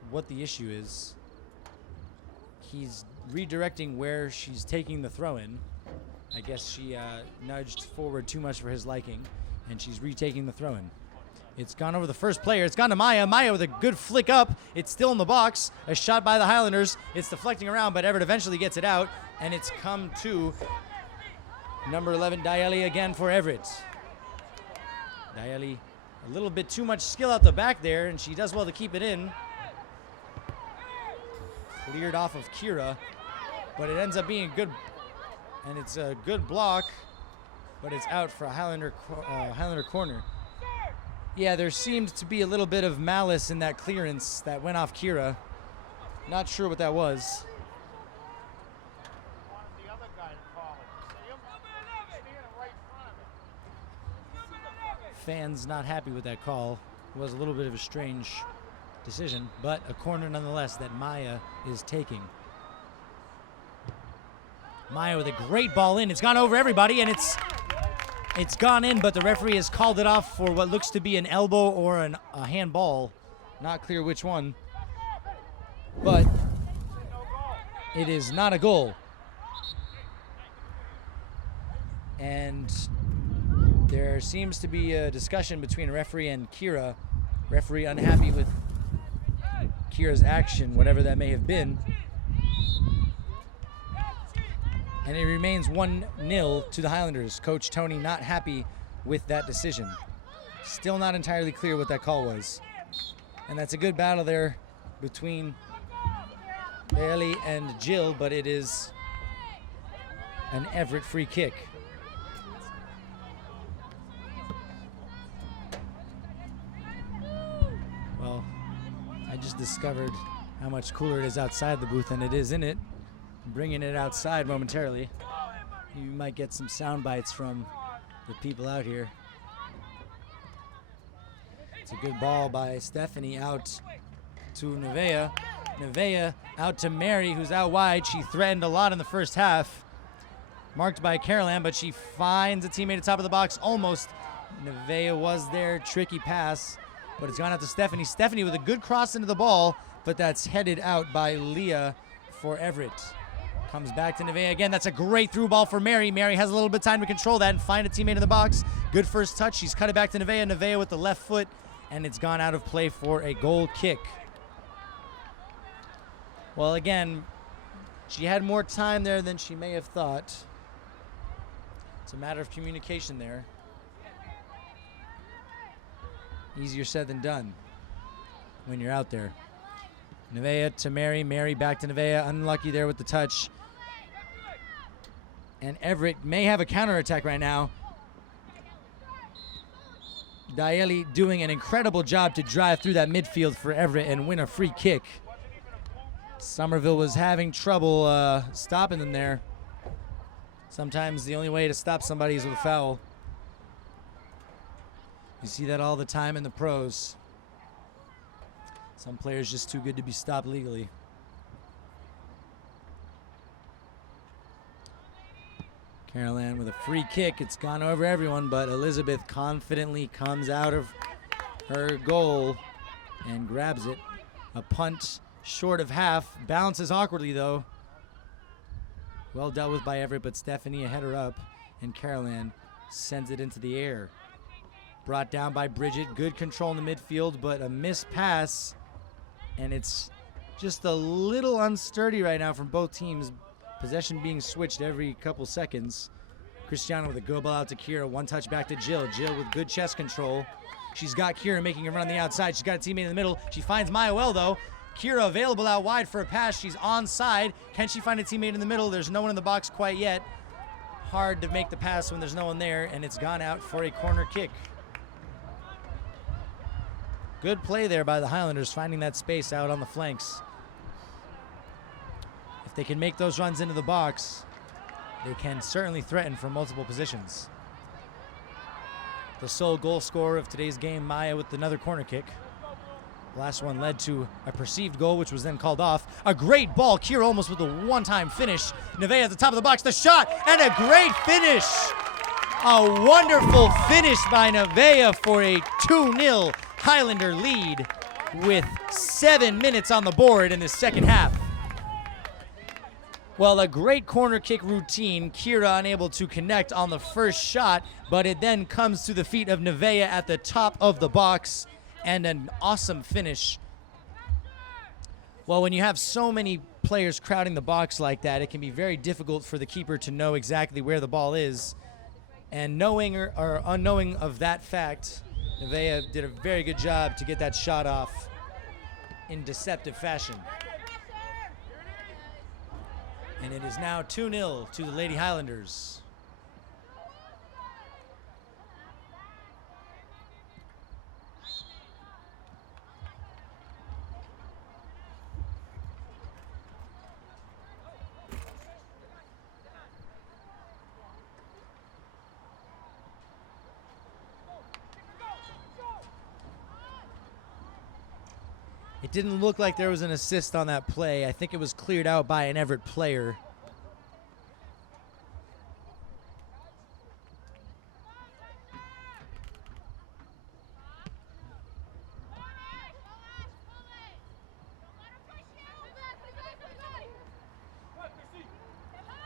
what the issue is. He's redirecting where she's taking the throw-in. I guess she nudged forward too much for his liking, and she's retaking the throw-in. It's gone over the first player. It's gone to Maya. Maya with a good flick up. It's still in the box. A shot by the Highlanders. It's deflecting around, but Everett eventually gets it out, and it's come to number 11, Dieli again for Everett. Dieli, a little bit too much skill out the back there, and she does well to keep it in. Cleared off of Kira, but it ends up being good, and it's a good block, but it's out for a Highlander corner. Yeah, there seemed to be a little bit of malice in that clearance that went off Kira. Not sure what that was. Fans not happy with that call. It was a little bit of a strange decision, but a corner nonetheless that Maya is taking. Maya with a great ball in. It's gone over everybody, and it's gone in, but the referee has called it off for what looks to be an elbow or a handball. Not clear which one, but it is not a goal. And there seems to be a discussion between referee and Kira. Referee unhappy with Kira's action, whatever that may have been. And it remains 1-0 to the Highlanders. Coach Tony not happy with that decision. Still not entirely clear what that call was. And that's a good battle there between Bailey and Jill, but it is an Everett free kick. Well, I just discovered how much cooler it is outside the booth than it is in it. Bringing it outside momentarily. You might get some sound bites from the people out here. It's a good ball by Stephanie out to Nevea. Nevea out to Mary, who's out wide. She threatened a lot in the first half. Marked by Caroline, but she finds a teammate at the top of the box almost. Nevea was there, tricky pass, but it's gone out to Stephanie. Stephanie with a good cross into the ball, but that's headed out by Leah for Everett. Comes back to Nevea again. That's a great through ball for Mary. Mary has a little bit of time to control that and find a teammate in the box. Good first touch. She's cut it back to Nevea. Nevea with the left foot, and it's gone out of play for a goal kick. Well, again, she had more time there than she may have thought. It's a matter of communication there. Easier said than done when you're out there. Nevaeh to Mary. Mary back to Nevaeh. Unlucky there with the touch. And Everett may have a counterattack right now. Dieli doing an incredible job to drive through that midfield for Everett and win a free kick. Somerville was having trouble stopping them there. Sometimes the only way to stop somebody is with a foul. You see that all the time in the pros. Some players just too good to be stopped legally. Caroline with a free kick. It's gone over everyone, but Elizabeth confidently comes out of her goal and grabs it. A punt short of half. Bounces awkwardly, though. Well dealt with by Everett, but Stephanie a header up, and Caroline sends it into the air. Brought down by Bridget. Good control in the midfield, but a missed pass, and it's just a little unsturdy right now from both teams. Possession being switched every couple seconds. Christiana with a go ball out to Kira. One touch back to Jill. Jill with good chest control. She's got Kira making a run on the outside. She's got a teammate in the middle. She finds Maya well, though. Kira available out wide for a pass. She's onside. Can she find a teammate in the middle? There's no one in the box quite yet. Hard to make the pass when there's no one there, and it's gone out for a corner kick. Good play there by the Highlanders, finding that space out on the flanks. If they can make those runs into the box, they can certainly threaten from multiple positions. The sole goal scorer of today's game, Maya, with another corner kick. Last one led to a perceived goal, which was then called off. A great ball. Kira almost with a one-time finish. Nevaeh at the top of the box. The shot and a great finish. A wonderful finish by Nevaeh for a 2-0 Highlander lead with 7 minutes on the board in the second half. Well, a great corner kick routine. Kira unable to connect on the first shot, but it then comes to the feet of Nevaeh at the top of the box. And an awesome finish. Well, when you have so many players crowding the box like that, it can be very difficult for the keeper to know exactly where the ball is. And knowing or unknowing of that fact, Nevaeh did a very good job to get that shot off in deceptive fashion. And it is now 2-0 to the Lady Highlanders. It didn't look like there was an assist on that play. I think it was cleared out by an Everett player.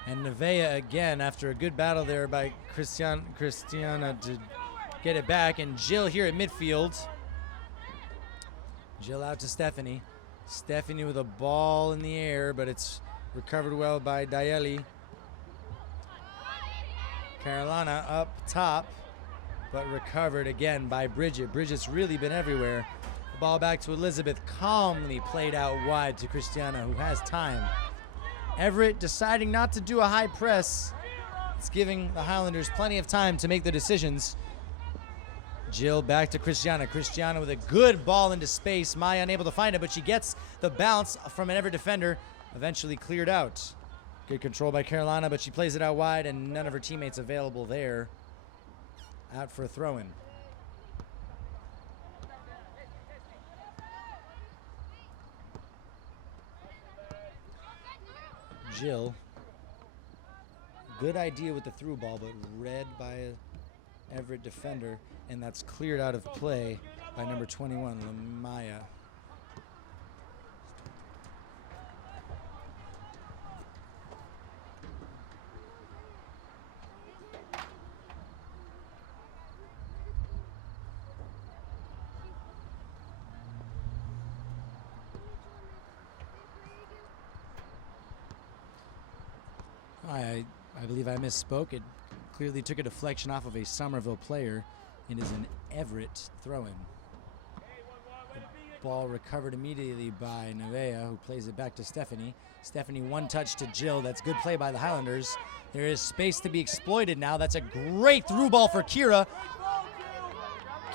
And Nevaeh again, after a good battle there by Christiana to get it back. And Jill here at midfield. Jill out to Stephanie. Stephanie with a ball in the air, but it's recovered well by Dieli. Carolina up top, but recovered again by Bridget. Bridget's really been everywhere. The ball back to Elizabeth, calmly played out wide to Christiana, who has time. Everett deciding not to do a high press. It's giving the Highlanders plenty of time to make the decisions. Jill back to Christiana. Christiana with a good ball into space. Maya unable to find it, but she gets the bounce from an Everett defender. Eventually cleared out. Good control by Carolina, but she plays it out wide, and none of her teammates available there. Out for a throw-in. Jill. Good idea with the through ball, but read by an Everett defender. And that's cleared out of play by number 21, Lamaya. I believe I misspoke. It clearly took a deflection off of a Somerville player and is an Everett throw-in. Ball recovered immediately by Nevaeh, who plays it back to Stephanie. Stephanie, one touch to Jill. That's good play by the Highlanders. There is space to be exploited now. That's a great through ball for Kira.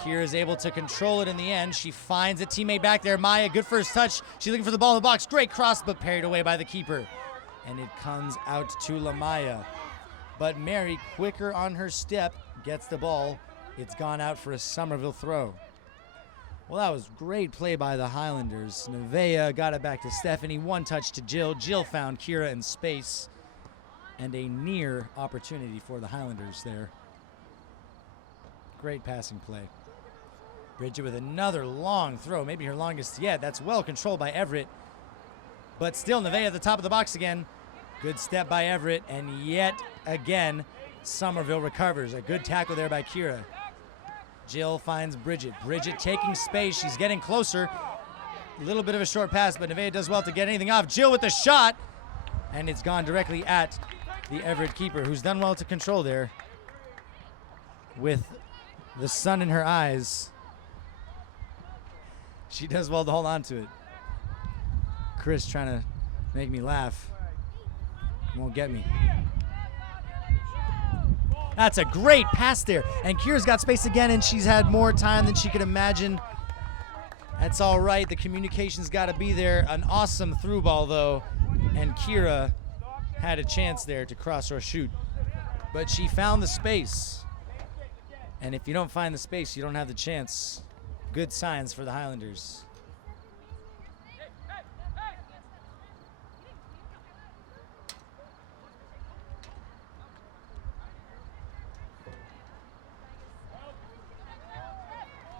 Kira is able to control it in the end. She finds a teammate back there. Maya, good first touch. She's looking for the ball in the box. Great cross, but parried away by the keeper. And it comes out to Lamaya. But Mary, quicker on her step, gets the ball. It's gone out for a Somerville throw. Well, that was great play by the Highlanders. Nevaeh got it back to Stephanie. One touch to Jill. Jill found Kira in space. And a near opportunity for the Highlanders there. Great passing play. Bridget with another long throw, maybe her longest yet. That's well controlled by Everett. But still, Nevaeh at the top of the box again. Good step by Everett, and yet again, Somerville recovers. A good tackle there by Kira. Jill finds Bridget. Bridget taking space. She's getting closer. A little bit of a short pass, but Nevaeh does well to get anything off. Jill with the shot, and it's gone directly at the Everett keeper, who's done well to control there with the sun in her eyes. She does well to hold on to it. Chris trying to make me laugh. Won't get me. That's a great pass there. And Kira's got space again, and she's had more time than she could imagine. That's all right. The communication's got to be there. An awesome through ball, though. And Kira had a chance there to cross or shoot. But she found the space. And if you don't find the space, you don't have the chance. Good signs for the Highlanders.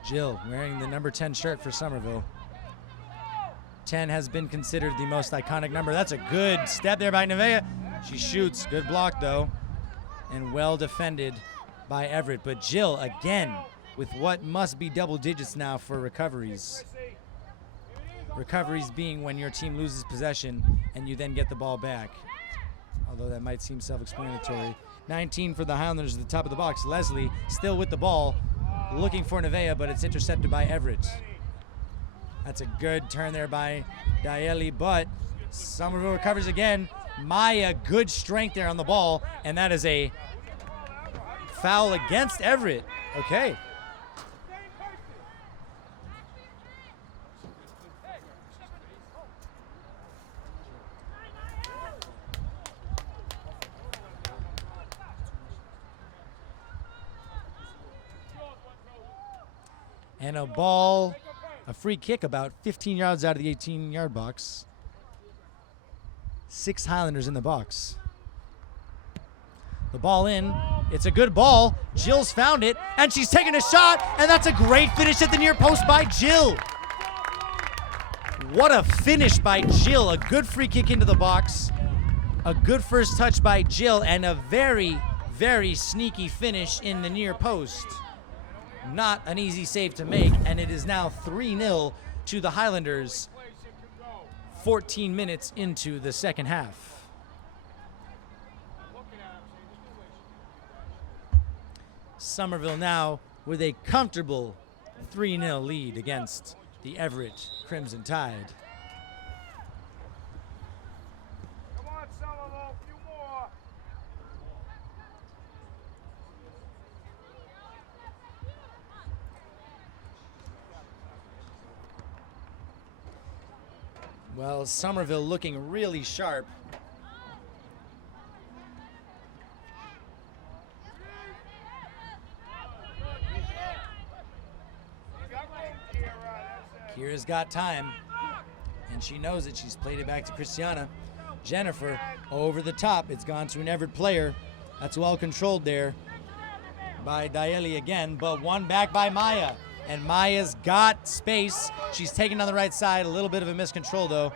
Jill wearing the number 10 shirt for Somerville. 10 has been considered the most iconic number. That's a good step there by Nevaeh. She shoots. Good block, though. And well defended by Everett. But Jill, again, with what must be double digits now for recoveries. Recoveries being when your team loses possession and you then get the ball back. Although that might seem self-explanatory. 19 for the Highlanders at the top of the box. Leslie still with the ball. Looking for Nevaeh, but it's intercepted by Everett. That's a good turn there by Dieli, but Somerville recovers again. Maya, good strength there on the ball, and that is a foul against Everett. Okay. And a free kick about 15 yards out of the 18-yard box. 6 Highlanders in the box. The ball in. It's a good ball. Jill's found it, and she's taking a shot, and that's a great finish at the near post by Jill. What a finish by Jill. A good free kick into the box. A good first touch by Jill, and a very, very sneaky finish in the near post. Not an easy save to make, and it is now 3-0 to the Highlanders 14 minutes into the second half. Somerville now with a comfortable 3-0 lead against the Everett Crimson Tide. Come on, Somerville, a few more. Well, Somerville looking really sharp. Kira's got time, and she knows it. She's played it back to Christiana. Jennifer over the top. It's gone to an Everett player. That's well controlled there by Dieli again, but one back by Maya. And Maya's got space. She's taken on the right side. A little bit of a miscontrol, though.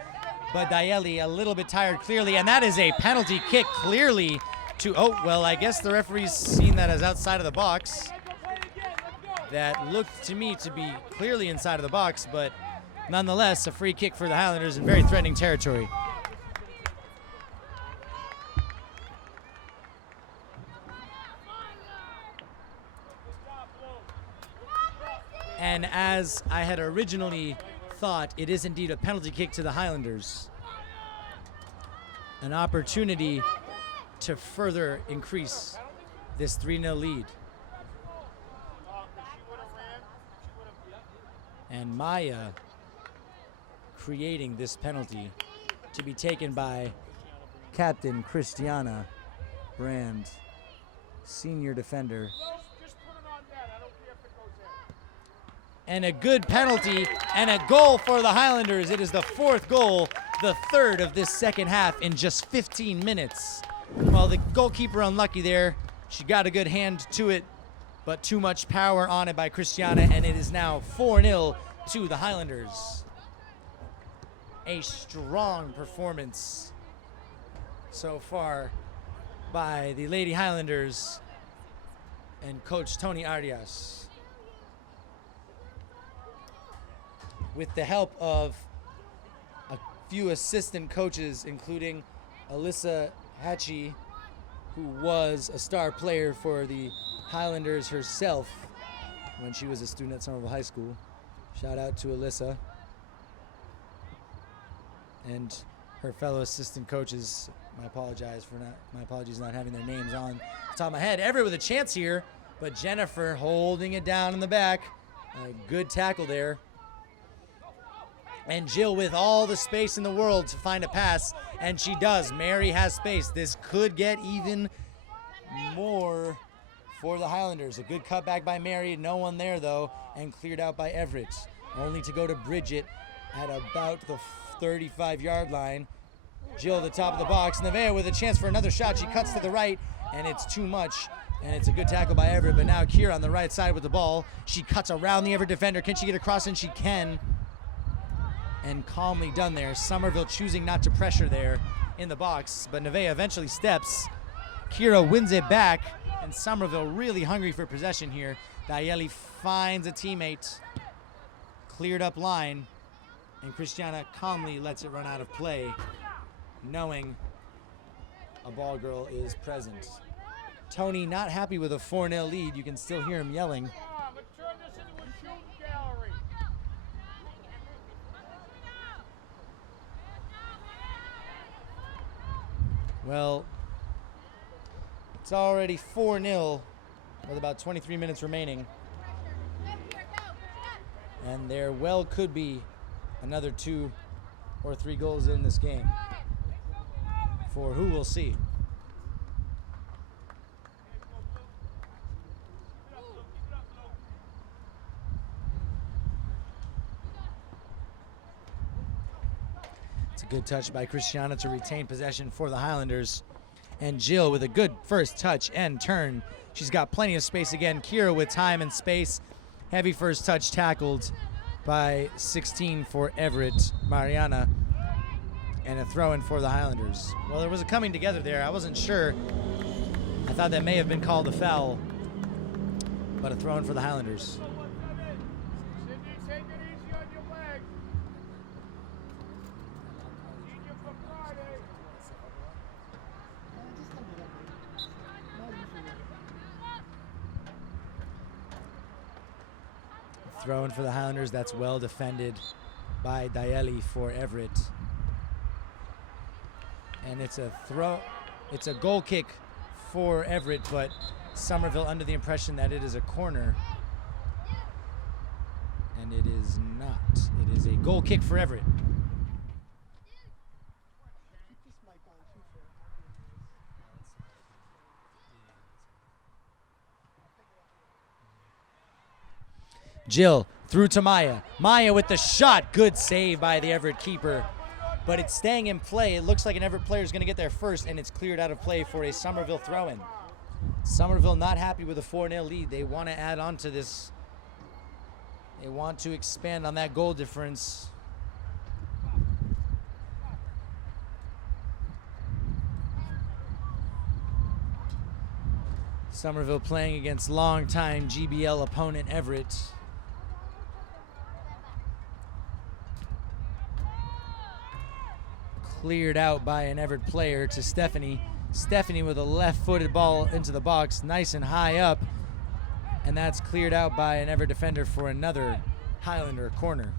But Dieli a little bit tired, clearly. And that is a penalty kick, clearly, to... Oh, well, I guess the referee's seen that as outside of the box. That looked to me to be clearly inside of the box, but nonetheless, a free kick for the Highlanders in very threatening territory. And as I had originally thought, it is indeed a penalty kick to the Highlanders. An opportunity to further increase this 3-0 lead. And Maya creating this penalty to be taken by Captain Christiana Brand, senior defender. And a good penalty and a goal for the Highlanders. It is the 4th goal, the 3rd of this second half in just 15 minutes. Well, the goalkeeper unlucky there. She got a good hand to it, but too much power on it by Christiana, and it is now 4-0 to the Highlanders. A strong performance so far by the Lady Highlanders and Coach Tony Arias, with the help of a few assistant coaches, including Alyssa Hatchie, who was a star player for the Highlanders herself when she was a student at Somerville High School. Shout out to Alyssa and her fellow assistant coaches. My apologies not having their names on the top of my head. Everett with a chance here, but Jennifer holding it down in the back. A good tackle there. And Jill with all the space in the world to find a pass, and she does. Mary has space. This could get even more for the Highlanders. A good cutback by Mary. No one there, though, and cleared out by Everett. Only to go to Bridget at about the 35-yard line. Jill at the top of the box. Nevaeh with a chance for another shot. She cuts to the right, and it's too much. And it's a good tackle by Everett, but now Kira on the right side with the ball. She cuts around the Everett defender. Can she get across? And she can. And calmly done there. Somerville choosing not to pressure there in the box, but Nevaeh eventually steps. Kira wins it back, and Somerville really hungry for possession here. Dayeli finds a teammate. Cleared up line, and Christiana calmly lets it run out of play, knowing a ball girl is present. Tony not happy with a 4-0 lead. You can still hear him yelling. Well, it's already 4-0 with about 23 minutes remaining. And there well could be another 2 or 3 goals in this game. For who we'll see. It's a good touch by Christiana to retain possession for the Highlanders. And Jill with a good first touch and turn. She's got plenty of space again. Kira with time and space. Heavy first touch tackled by 16 for Everett, Mariana. And a throw-in for the Highlanders. Well, there was a coming together there. I wasn't sure. I thought that may have been called a foul. But a throw-in for the Highlanders. Throw-in for the Highlanders. That's well defended by Dayeli for Everett. And it's a goal kick for Everett, but Somerville under the impression that it is a corner. And it is not. It is a goal kick for Everett. Jill through to Maya. Maya with the shot. Good save by the Everett keeper. But it's staying in play. It looks like an Everett player is going to get there first, and it's cleared out of play for a Somerville throw-in. Somerville not happy with a 4-0 lead. They want to add on to this. They want to expand on that goal difference. Somerville playing against longtime GBL opponent Everett. Cleared out by an Everett player to Stephanie. Stephanie with a left-footed ball into the box, nice and high up. And that's cleared out by an Everett defender for another Highlander corner.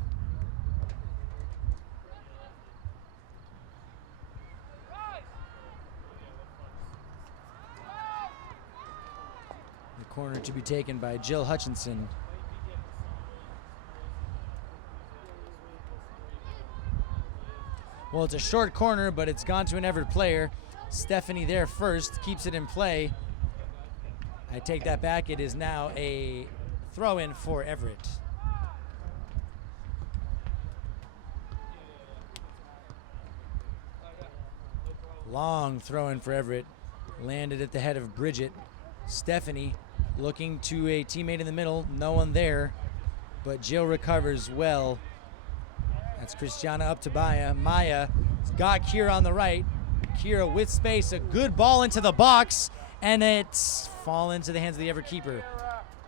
Corner to be taken by Jill Hutchinson. Well, it's a short corner, but it's gone to an Everett player. Stephanie there first, keeps it in play. I take that back. It is now a throw-in for Everett. Long throw-in for Everett. Landed at the head of Bridget. Stephanie looking to a teammate in the middle. No one there, but Jill recovers well. That's Christiana up to Maya. Maya got Kira on the right. Kira with space, a good ball into the box, and it's fallen into the hands of the Everett keeper.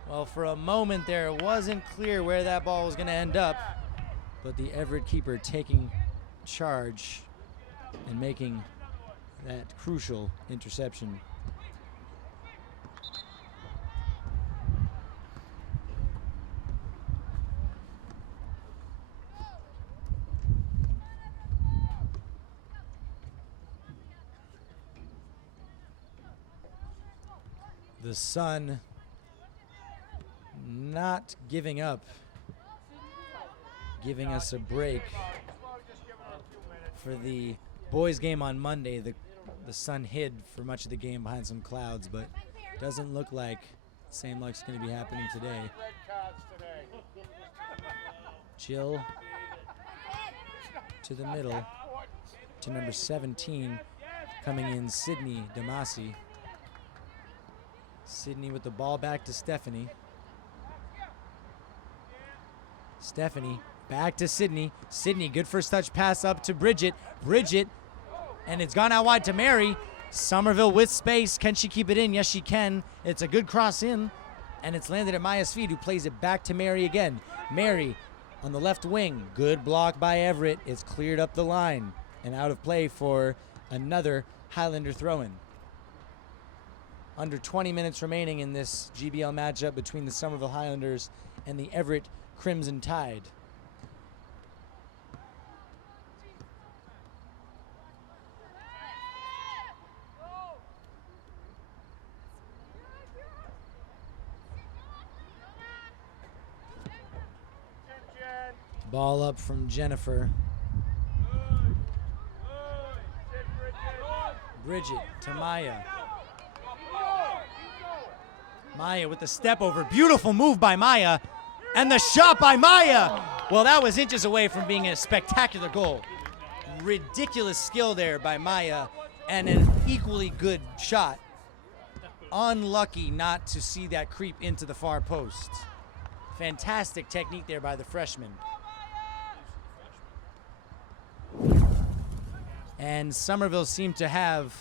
Well, for a moment there, it wasn't clear where that ball was going to end up, but the Everett keeper taking charge and making that crucial interception. The Sun not giving up, giving us a break for the boys game on Monday. The sun hid for much of the game behind some clouds, but doesn't look like same luck's going to be happening today. Jill to the middle to number 17, coming in Sydney Damasi. Sydney with the ball back to Stephanie. Stephanie back to Sydney. Sydney, good first touch pass up to Bridget. Bridget, and it's gone out wide to Mary. Somerville with space. Can she keep it in? Yes, she can. It's a good cross in, and it's landed at Maya's feet, who plays it back to Mary again. Mary on the left wing. Good block by Everett. It's cleared up the line and out of play for another Highlander throw-in. Under 20 minutes remaining in this GBL matchup between the Somerville Highlanders and the Everett Crimson Tide. Ball up from Jennifer. Bridget to Maya. Maya with the step over. Beautiful move by Maya. And the shot by Maya. Well, that was inches away from being a spectacular goal. Ridiculous skill there by Maya, and an equally good shot. Unlucky not to see that creep into the far post. Fantastic technique there by the freshman. And Somerville seemed to have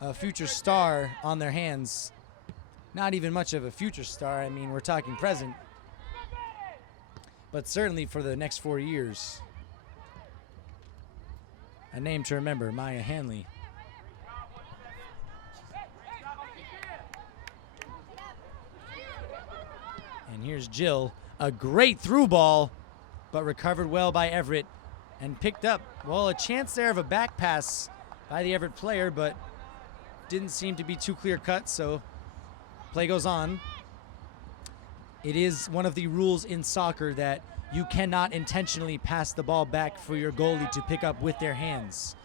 a future star on their hands. Not even much of a future star. I mean, we're talking present. But certainly for the next 4 years. A name to remember, Maya Hanley. And here's Jill. A great through ball, but recovered well by Everett and picked up. Well, a chance there of a back pass by the Everett player, but didn't seem to be too clear cut, so play goes on. It is one of the rules in soccer that you cannot intentionally pass the ball back for your goalie to pick up with their hands.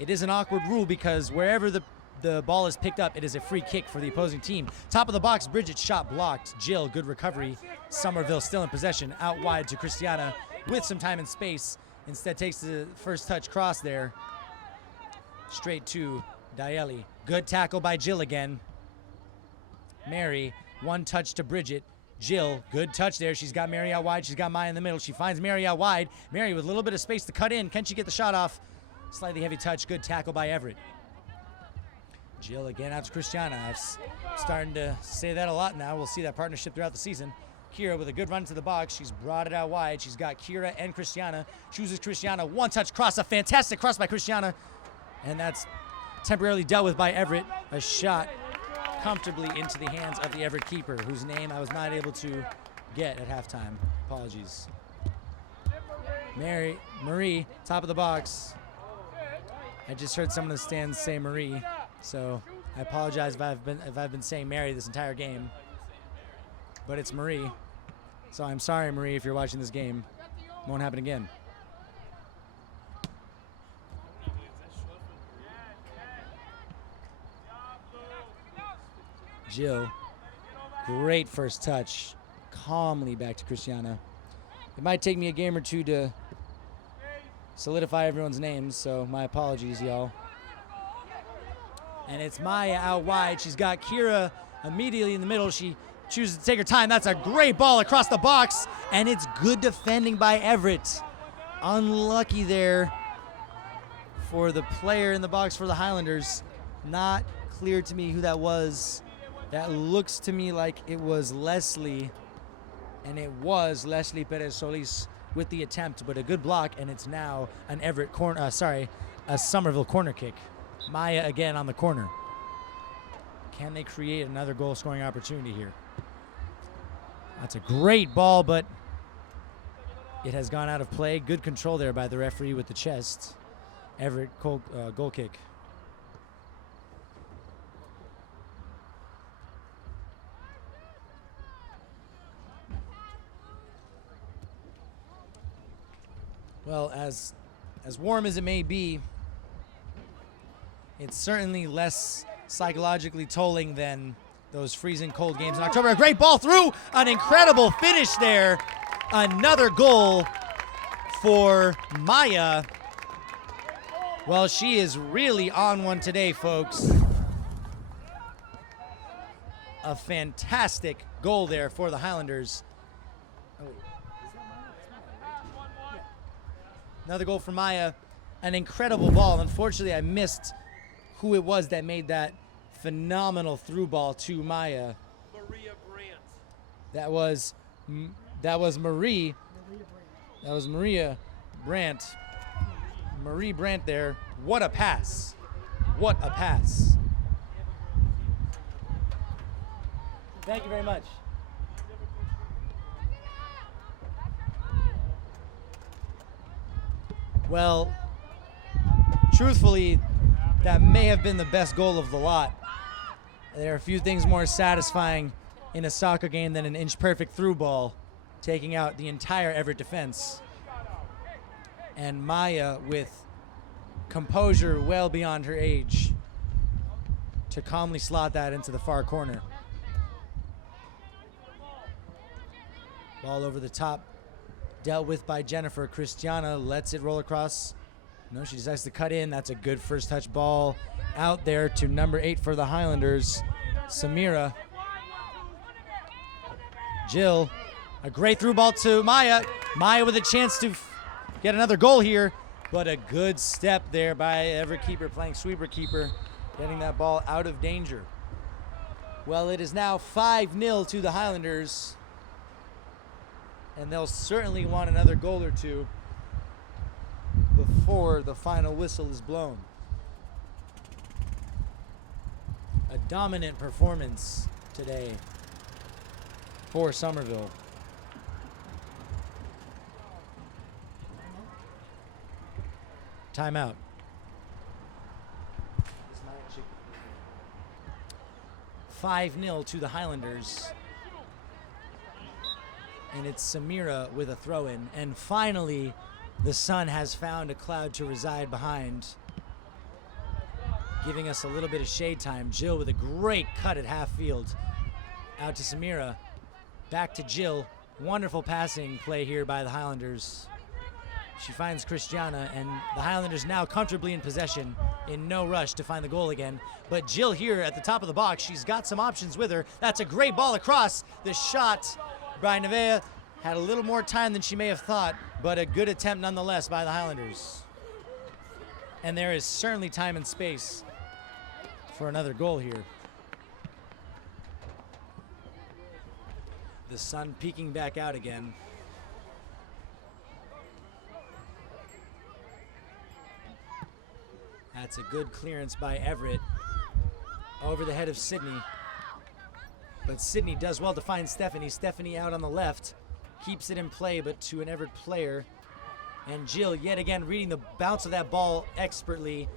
It is an awkward rule because wherever the ball is picked up, it is a free kick for the opposing team. Top of the box, Bridget shot blocked. Jill, good recovery. Somerville still in possession. Out wide to Christiana with some time and space. Instead takes the first touch cross there. Straight to Daeli. Good tackle by Jill again. Mary, one touch to Bridget. Jill, good touch there. She's got Mary out wide. She's got Maya in the middle. She finds Mary out wide. Mary with a little bit of space to cut in. Can she get the shot off? Slightly heavy touch. Good tackle by Everett. Jill again out to Christiana. I'm starting to say that a lot now. We'll see that partnership throughout the season. Kira with a good run to the box. She's brought it out wide. She's got Kira and Christiana. Chooses Christiana. One touch cross. A fantastic cross by Christiana. And that's temporarily dealt with by Everett. A shot comfortably into the hands of the Everett keeper, whose name I was not able to get at halftime. Apologies. Marie, top of the box. I just heard someone in the stands say Marie, so I apologize if I've been saying Mary this entire game. but it's Marie. So I'm sorry, Marie, if you're watching this game. Won't happen again. Jill, great first touch. Calmly back to Christiana. It might take me a game or two to solidify everyone's names, so my apologies, y'all. And it's Maya out wide. She's got Kira immediately in the middle. She chooses to take her time. That's a great ball across the box, and it's good defending by Everett. Unlucky there for the player in the box for the Highlanders. Not clear to me who that was. That looks to me like it was Leslie, and it was Leslie Perez Solis with the attempt, but a good block, and it's now an Everett corner. A Somerville corner kick. Maya again on the corner. Can they create another goal-scoring opportunity here? That's a great ball, but it has gone out of play. Good control there by the referee with the chest. Everett goal kick. Well, as warm as it may be, it's certainly less psychologically tolling than those freezing cold games in October. A great ball through, an incredible finish there. Another goal for Maya. Well, she is really on one today, folks. A fantastic goal there for the Highlanders. Another goal for Maya. An incredible ball. Unfortunately, I missed who it was that made that phenomenal through ball to Maya. Maria Brandt. That was Marie. That was Maria Brandt. Marie Brandt there. What a pass. What a pass. Thank you very much. Well, truthfully, that may have been the best goal of the lot. There are a few things more satisfying in a soccer game than an inch-perfect through ball, taking out the entire Everett defense. And Maya, with composure well beyond her age, to calmly slot that into the far corner. Ball over the top, dealt with by Jennifer. Christiana lets it roll across. No, she decides to cut in. That's a good first touch ball out there to number 8 for the Highlanders, Samira. Jill, a great through ball to Maya. Maya with a chance to get another goal here, but a good step there by Everett keeper, playing sweeper keeper, getting that ball out of danger. Well, it is now 5-0 to the Highlanders, and they'll certainly want another goal or two before the final whistle is blown. A dominant performance today for Somerville. Timeout. 5-0 to the Highlanders. And it's Samira with a throw-in. And finally, the sun has found a cloud to reside behind, giving us a little bit of shade time. Jill with a great cut at half field. Out to Samira. Back to Jill. Wonderful passing play here by the Highlanders. She finds Christiana, and the Highlanders now comfortably in possession, in no rush to find the goal again. But Jill here at the top of the box, she's got some options with her. That's a great ball across. The shot by Nevea had a little more time than she may have thought, but a good attempt nonetheless by the Highlanders. And there is certainly time and space for another goal here. The sun peeking back out again. That's a good clearance by Everett over the head of Sydney. But Sydney does well to find Stephanie. Stephanie out on the left, keeps it in play, but to an Everett player. And Jill yet again reading the bounce of that ball expertly,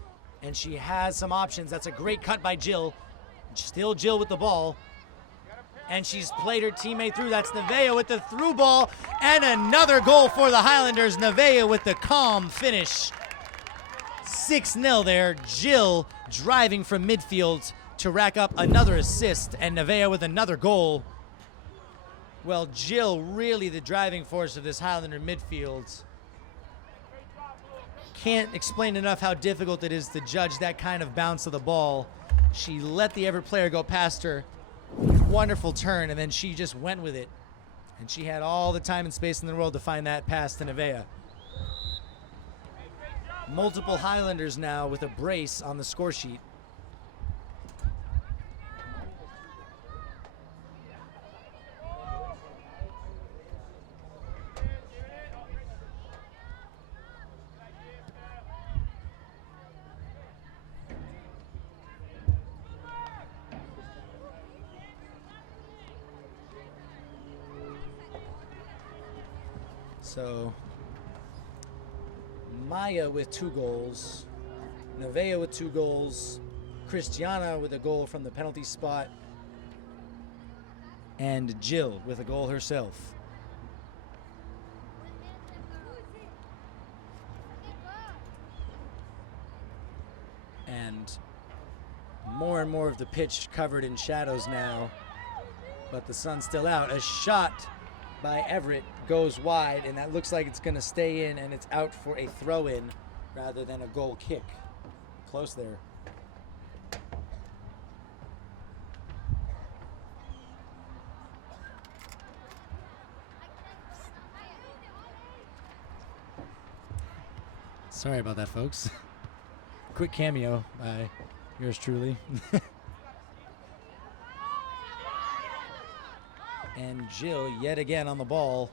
and she has some options. That's a great cut by Jill. Still Jill with the ball. And she's played her teammate through. That's Nevaeh with the through ball. And another goal for the Highlanders. Nevaeh with the calm finish. 6-0 there. Jill driving from midfield to rack up another assist. And Nevaeh with another goal. Well, Jill really the driving force of this Highlander midfield. Can't explain enough how difficult it is to judge that kind of bounce of the ball. She let the Everett player go past her. Wonderful turn, and then she just went with it. And she had all the time and space in the world to find that pass to Nevaeh. Multiple Highlanders now with a brace on the score sheet. So, Maya with 2 goals, Nevaeh with 2 goals, Christiana with a goal from the penalty spot, and Jill with a goal herself. And more of the pitch covered in shadows now, but the sun's still out. A shot by Everett goes wide, and that looks like it's going to stay in, and it's out for a throw-in rather than a goal kick. Close there. Sorry about that, folks. Quick cameo by yours truly. And Jill yet again on the ball,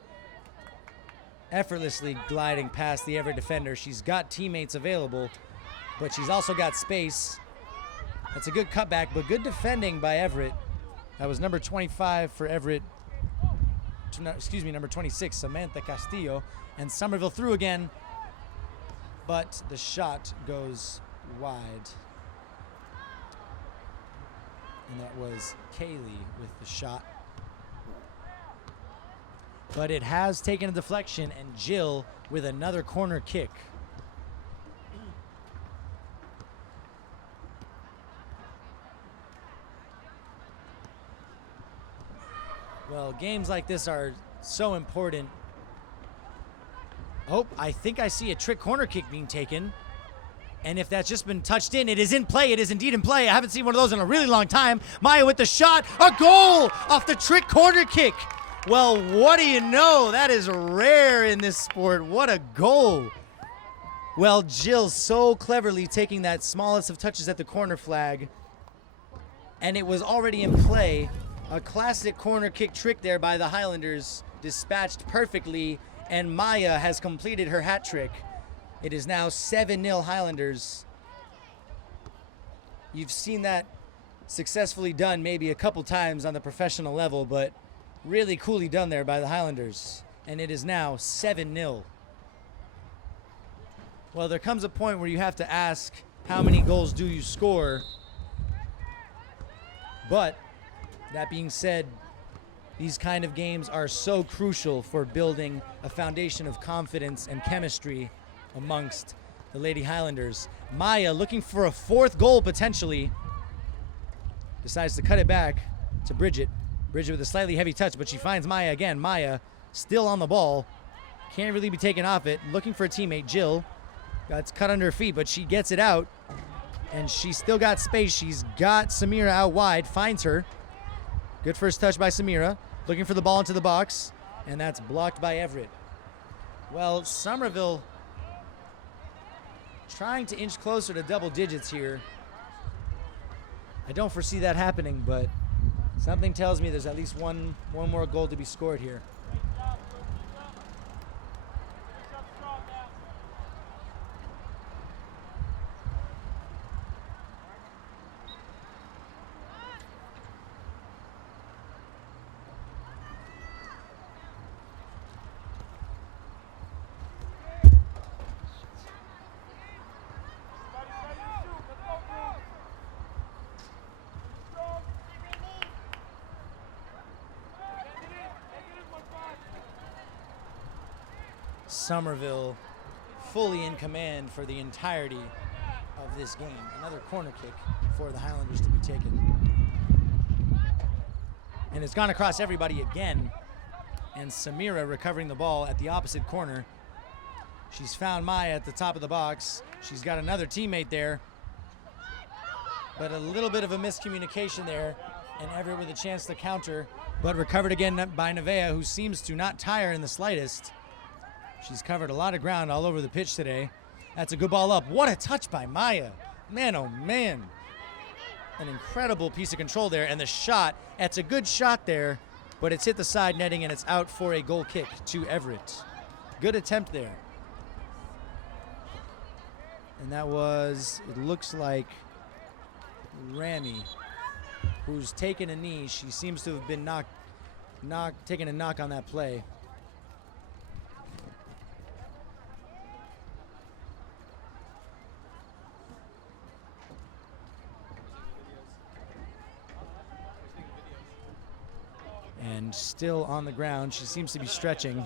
effortlessly gliding past the Everett defender. She's got teammates available, but she's also got space. That's a good cutback, but good defending by Everett. That was number 25 for Everett. Excuse me, number 26, Samantha Castillo. And Somerville through again, but the shot goes wide. And that was Kaylee with the shot. But it has taken a deflection, and Jill with another corner kick. Well, games like this are so important. Oh, I think I see a trick corner kick being taken. And if that's just been touched in, it is in play. It is indeed in play. I haven't seen one of those in a really long time. Maya with the shot. A goal off the trick corner kick. Well, what do you know? That is rare in this sport. What a goal. Well, Jill so cleverly taking that smallest of touches at the corner flag. And it was already in play. A classic corner kick trick there by the Highlanders. Dispatched perfectly. And Maya has completed her hat trick. It is now 7-0 Highlanders. You've seen that successfully done maybe a couple times on the professional level, but really coolly done there by the Highlanders. And it is now 7-0. Well, there comes a point where you have to ask, how many goals do you score? But that being said, these kind of games are so crucial for building a foundation of confidence and chemistry amongst the Lady Highlanders. Maya looking for a 4th goal potentially. Decides to cut it back to Bridget. Bridget with a slightly heavy touch, but she finds Maya again. Maya still on the ball. Can't really be taken off it. Looking for a teammate, Jill. Got cut under her feet, but she gets it out. And she's still got space. She's got Samira out wide. Finds her. Good first touch by Samira. Looking for the ball into the box. And that's blocked by Everett. Well, Somerville trying to inch closer to double digits here. I don't foresee that happening, but something tells me there's at least one more goal to be scored here. Somerville fully in command for the entirety of this game. Another corner kick for the Highlanders to be taken. And it's gone across everybody again. And Samira recovering the ball at the opposite corner. She's found Maya at the top of the box. She's got another teammate there. But a little bit of a miscommunication there. And Everett with a chance to counter. But recovered again by Nevaeh, who seems to not tire in the slightest. She's covered a lot of ground all over the pitch today. That's a good ball up. What a touch by Maya. Man, oh man. An incredible piece of control there. And the shot, that's a good shot there. But it's hit the side netting and it's out for a goal kick to Everett. Good attempt there. And that was, it looks like, Rami, who's taken a knee. She seems to have been taken a knock on that play. And still on the ground. She seems to be stretching.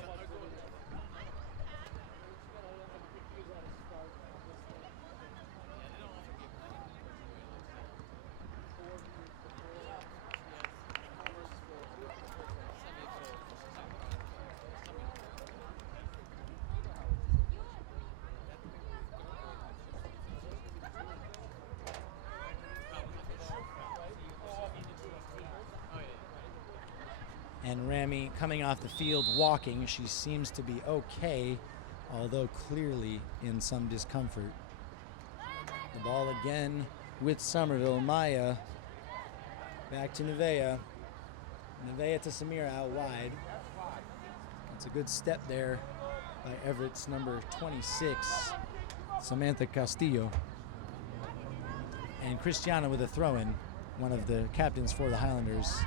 And Rami coming off the field walking. She seems to be okay, although clearly in some discomfort. The ball again with Somerville. Maya back to Nevaeh. Nevaeh to Samira out wide. That's a good step there by Everett's number 26, Samantha Castillo. And Christiana with a throw-in, one of the captains for the Highlanders.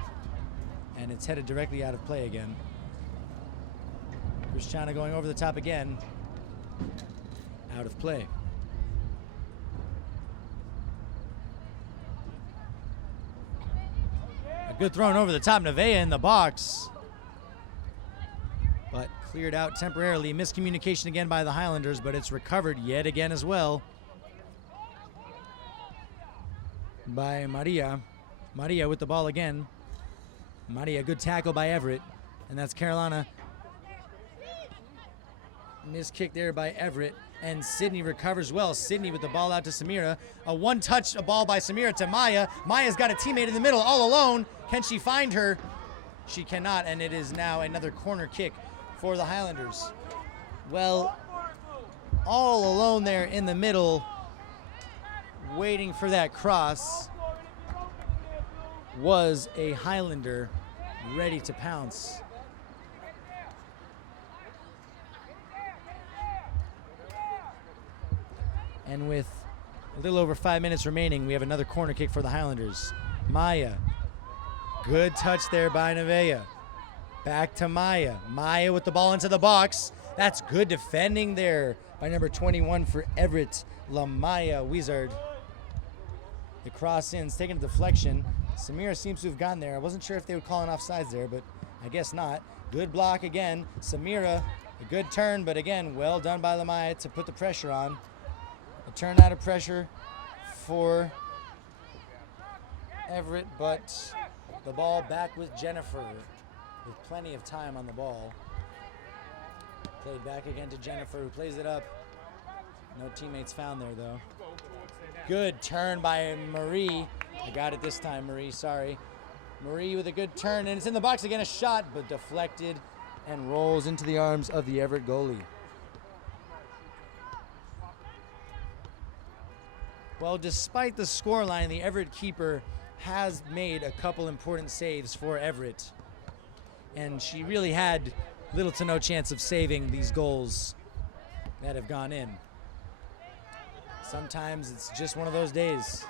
And it's headed directly out of play again. Christiana going over the top again. Out of play. A good throw over the top. Nevaeh in the box. But cleared out temporarily. Miscommunication again by the Highlanders, but it's recovered yet again as well by Maria. Maria with the ball again. Maria, good tackle by Everett. And that's Carolina. Missed kick there by Everett. And Sydney recovers well. Sydney with the ball out to Samira. A one-touch ball by Samira to Maya. Maya's got a teammate in the middle all alone. Can she find her? She cannot, and it is now another corner kick for the Highlanders. Well, all alone there in the middle, waiting for that cross, was a Highlander ready to pounce. And with a little over 5 minutes remaining, we have another corner kick for the Highlanders. Maya. Good touch there by Nevaeh. Back to Maya. Maya with the ball into the box. That's good defending there by number 21 for Everett, Lamaya Wizard. The cross in's taking a deflection. Samira seems to have gotten there. I wasn't sure if they were calling offsides there, but I guess not. Good block again. Samira, a good turn, but again, well done by Lamaya to put the pressure on. A turn out of pressure for Everett, but the ball back with Jennifer with plenty of time on the ball. Played back again to Jennifer, who plays it up. No teammates found there, though. Good turn by Marie. I got it this time, Marie, sorry. Marie with a good turn, and it's in the box again, a shot, but deflected and rolls into the arms of the Everett goalie. Well, despite the scoreline, the Everett keeper has made a couple important saves for Everett. And she really had little to no chance of saving these goals that have gone in. Sometimes it's just one of those days.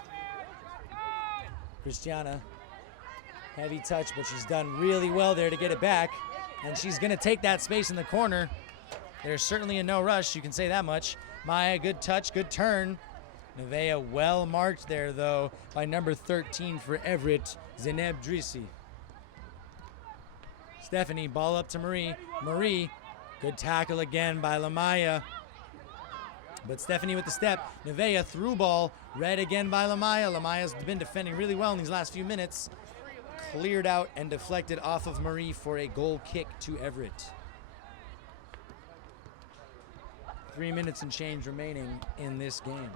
Christiana, heavy touch, but she's done really well there to get it back. And she's going to take that space in the corner. There's certainly a no rush, you can say that much. Maya, good touch, good turn. Nevaeh well marked there, though, by number 13 for Everett, Zineb Drisi. Stephanie, ball up to Marie. Marie Good tackle again by Lamaya. But Stephanie with the step. Nevaeh through ball. Read again by Lamaya. Lamaya's been defending really well in these last few minutes. Cleared out and deflected off of Marie for a goal kick to Everett. 3 minutes and change remaining in this game.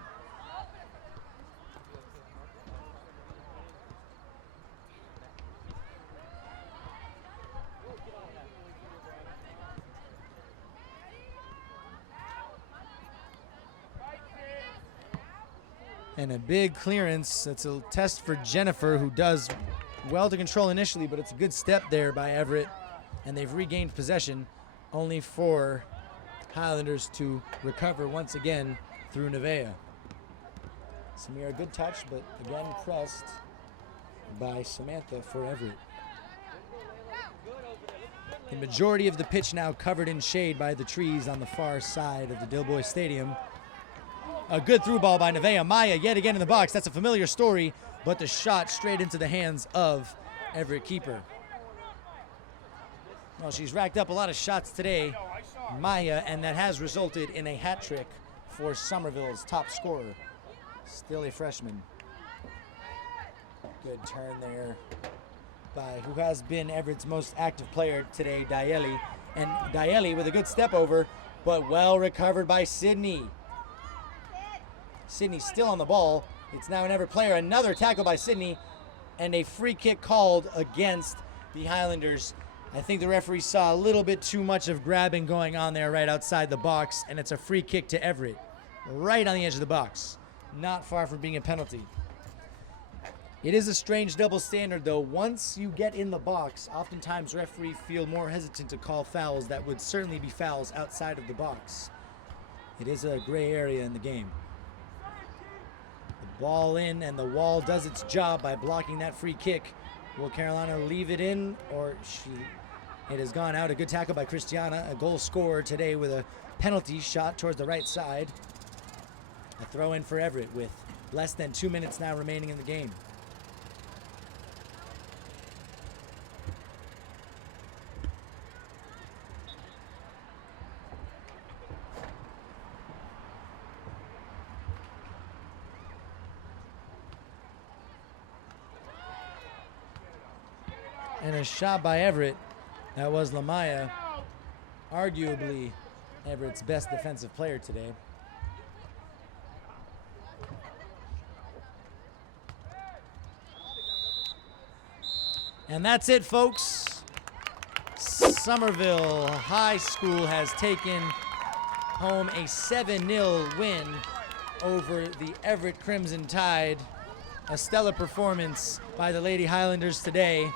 And a big clearance. It's a test for Jennifer, who does well to control initially, but it's a good step there by Everett. And they've regained possession, only for Highlanders to recover once again through Nevaeh. Samira, good touch, but again pressed by Samantha for Everett. The majority of the pitch now covered in shade by the trees on the far side of the Dilboy Stadium. A good through ball by Nevaeh. Maya yet again in the box. That's a familiar story, but the shot straight into the hands of Everett keeper. Well, she's racked up a lot of shots today, Maya, and that has resulted in a hat trick for Somerville's top scorer, still a freshman. Good turn there by who has been Everett's most active player today, Dieli. And Dieli with a good step over, but well recovered by Sydney. Sydney still on the ball. It's now an Everett player. Another tackle by Sydney, and a free kick called against the Highlanders. I think the referee saw a little bit too much of grabbing going on there right outside the box, and it's a free kick to Everett, right on the edge of the box. Not far from being a penalty. It is a strange double standard, though. Once you get in the box, oftentimes referees feel more hesitant to call fouls that would certainly be fouls outside of the box. It is a gray area in the game. The ball in, and the wall does its job by blocking that free kick. Will Carolina leave it in, or it has gone out? A good tackle by Christiana, a goal scorer today with a penalty shot towards the right side. A throw in for Everett with less than 2 minutes now remaining in the game. And a shot by Everett. That was Lamaya, arguably Everett's best defensive player today. And that's it, folks. Somerville High School has taken home a 7-0 win over the Everett Crimson Tide. A stellar performance by the Lady Highlanders today.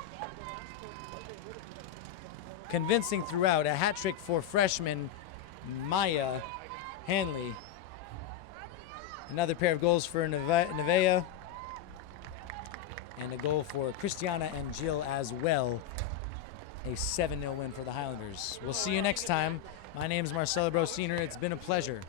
Convincing throughout, a hat trick for freshman Maya Hanley. Another pair of goals for Nevaeh. And a goal for Christiana and Jill as well. A 7-0 win for the Highlanders. We'll see you next time. My name is Marcelo Brosiner. It's been a pleasure.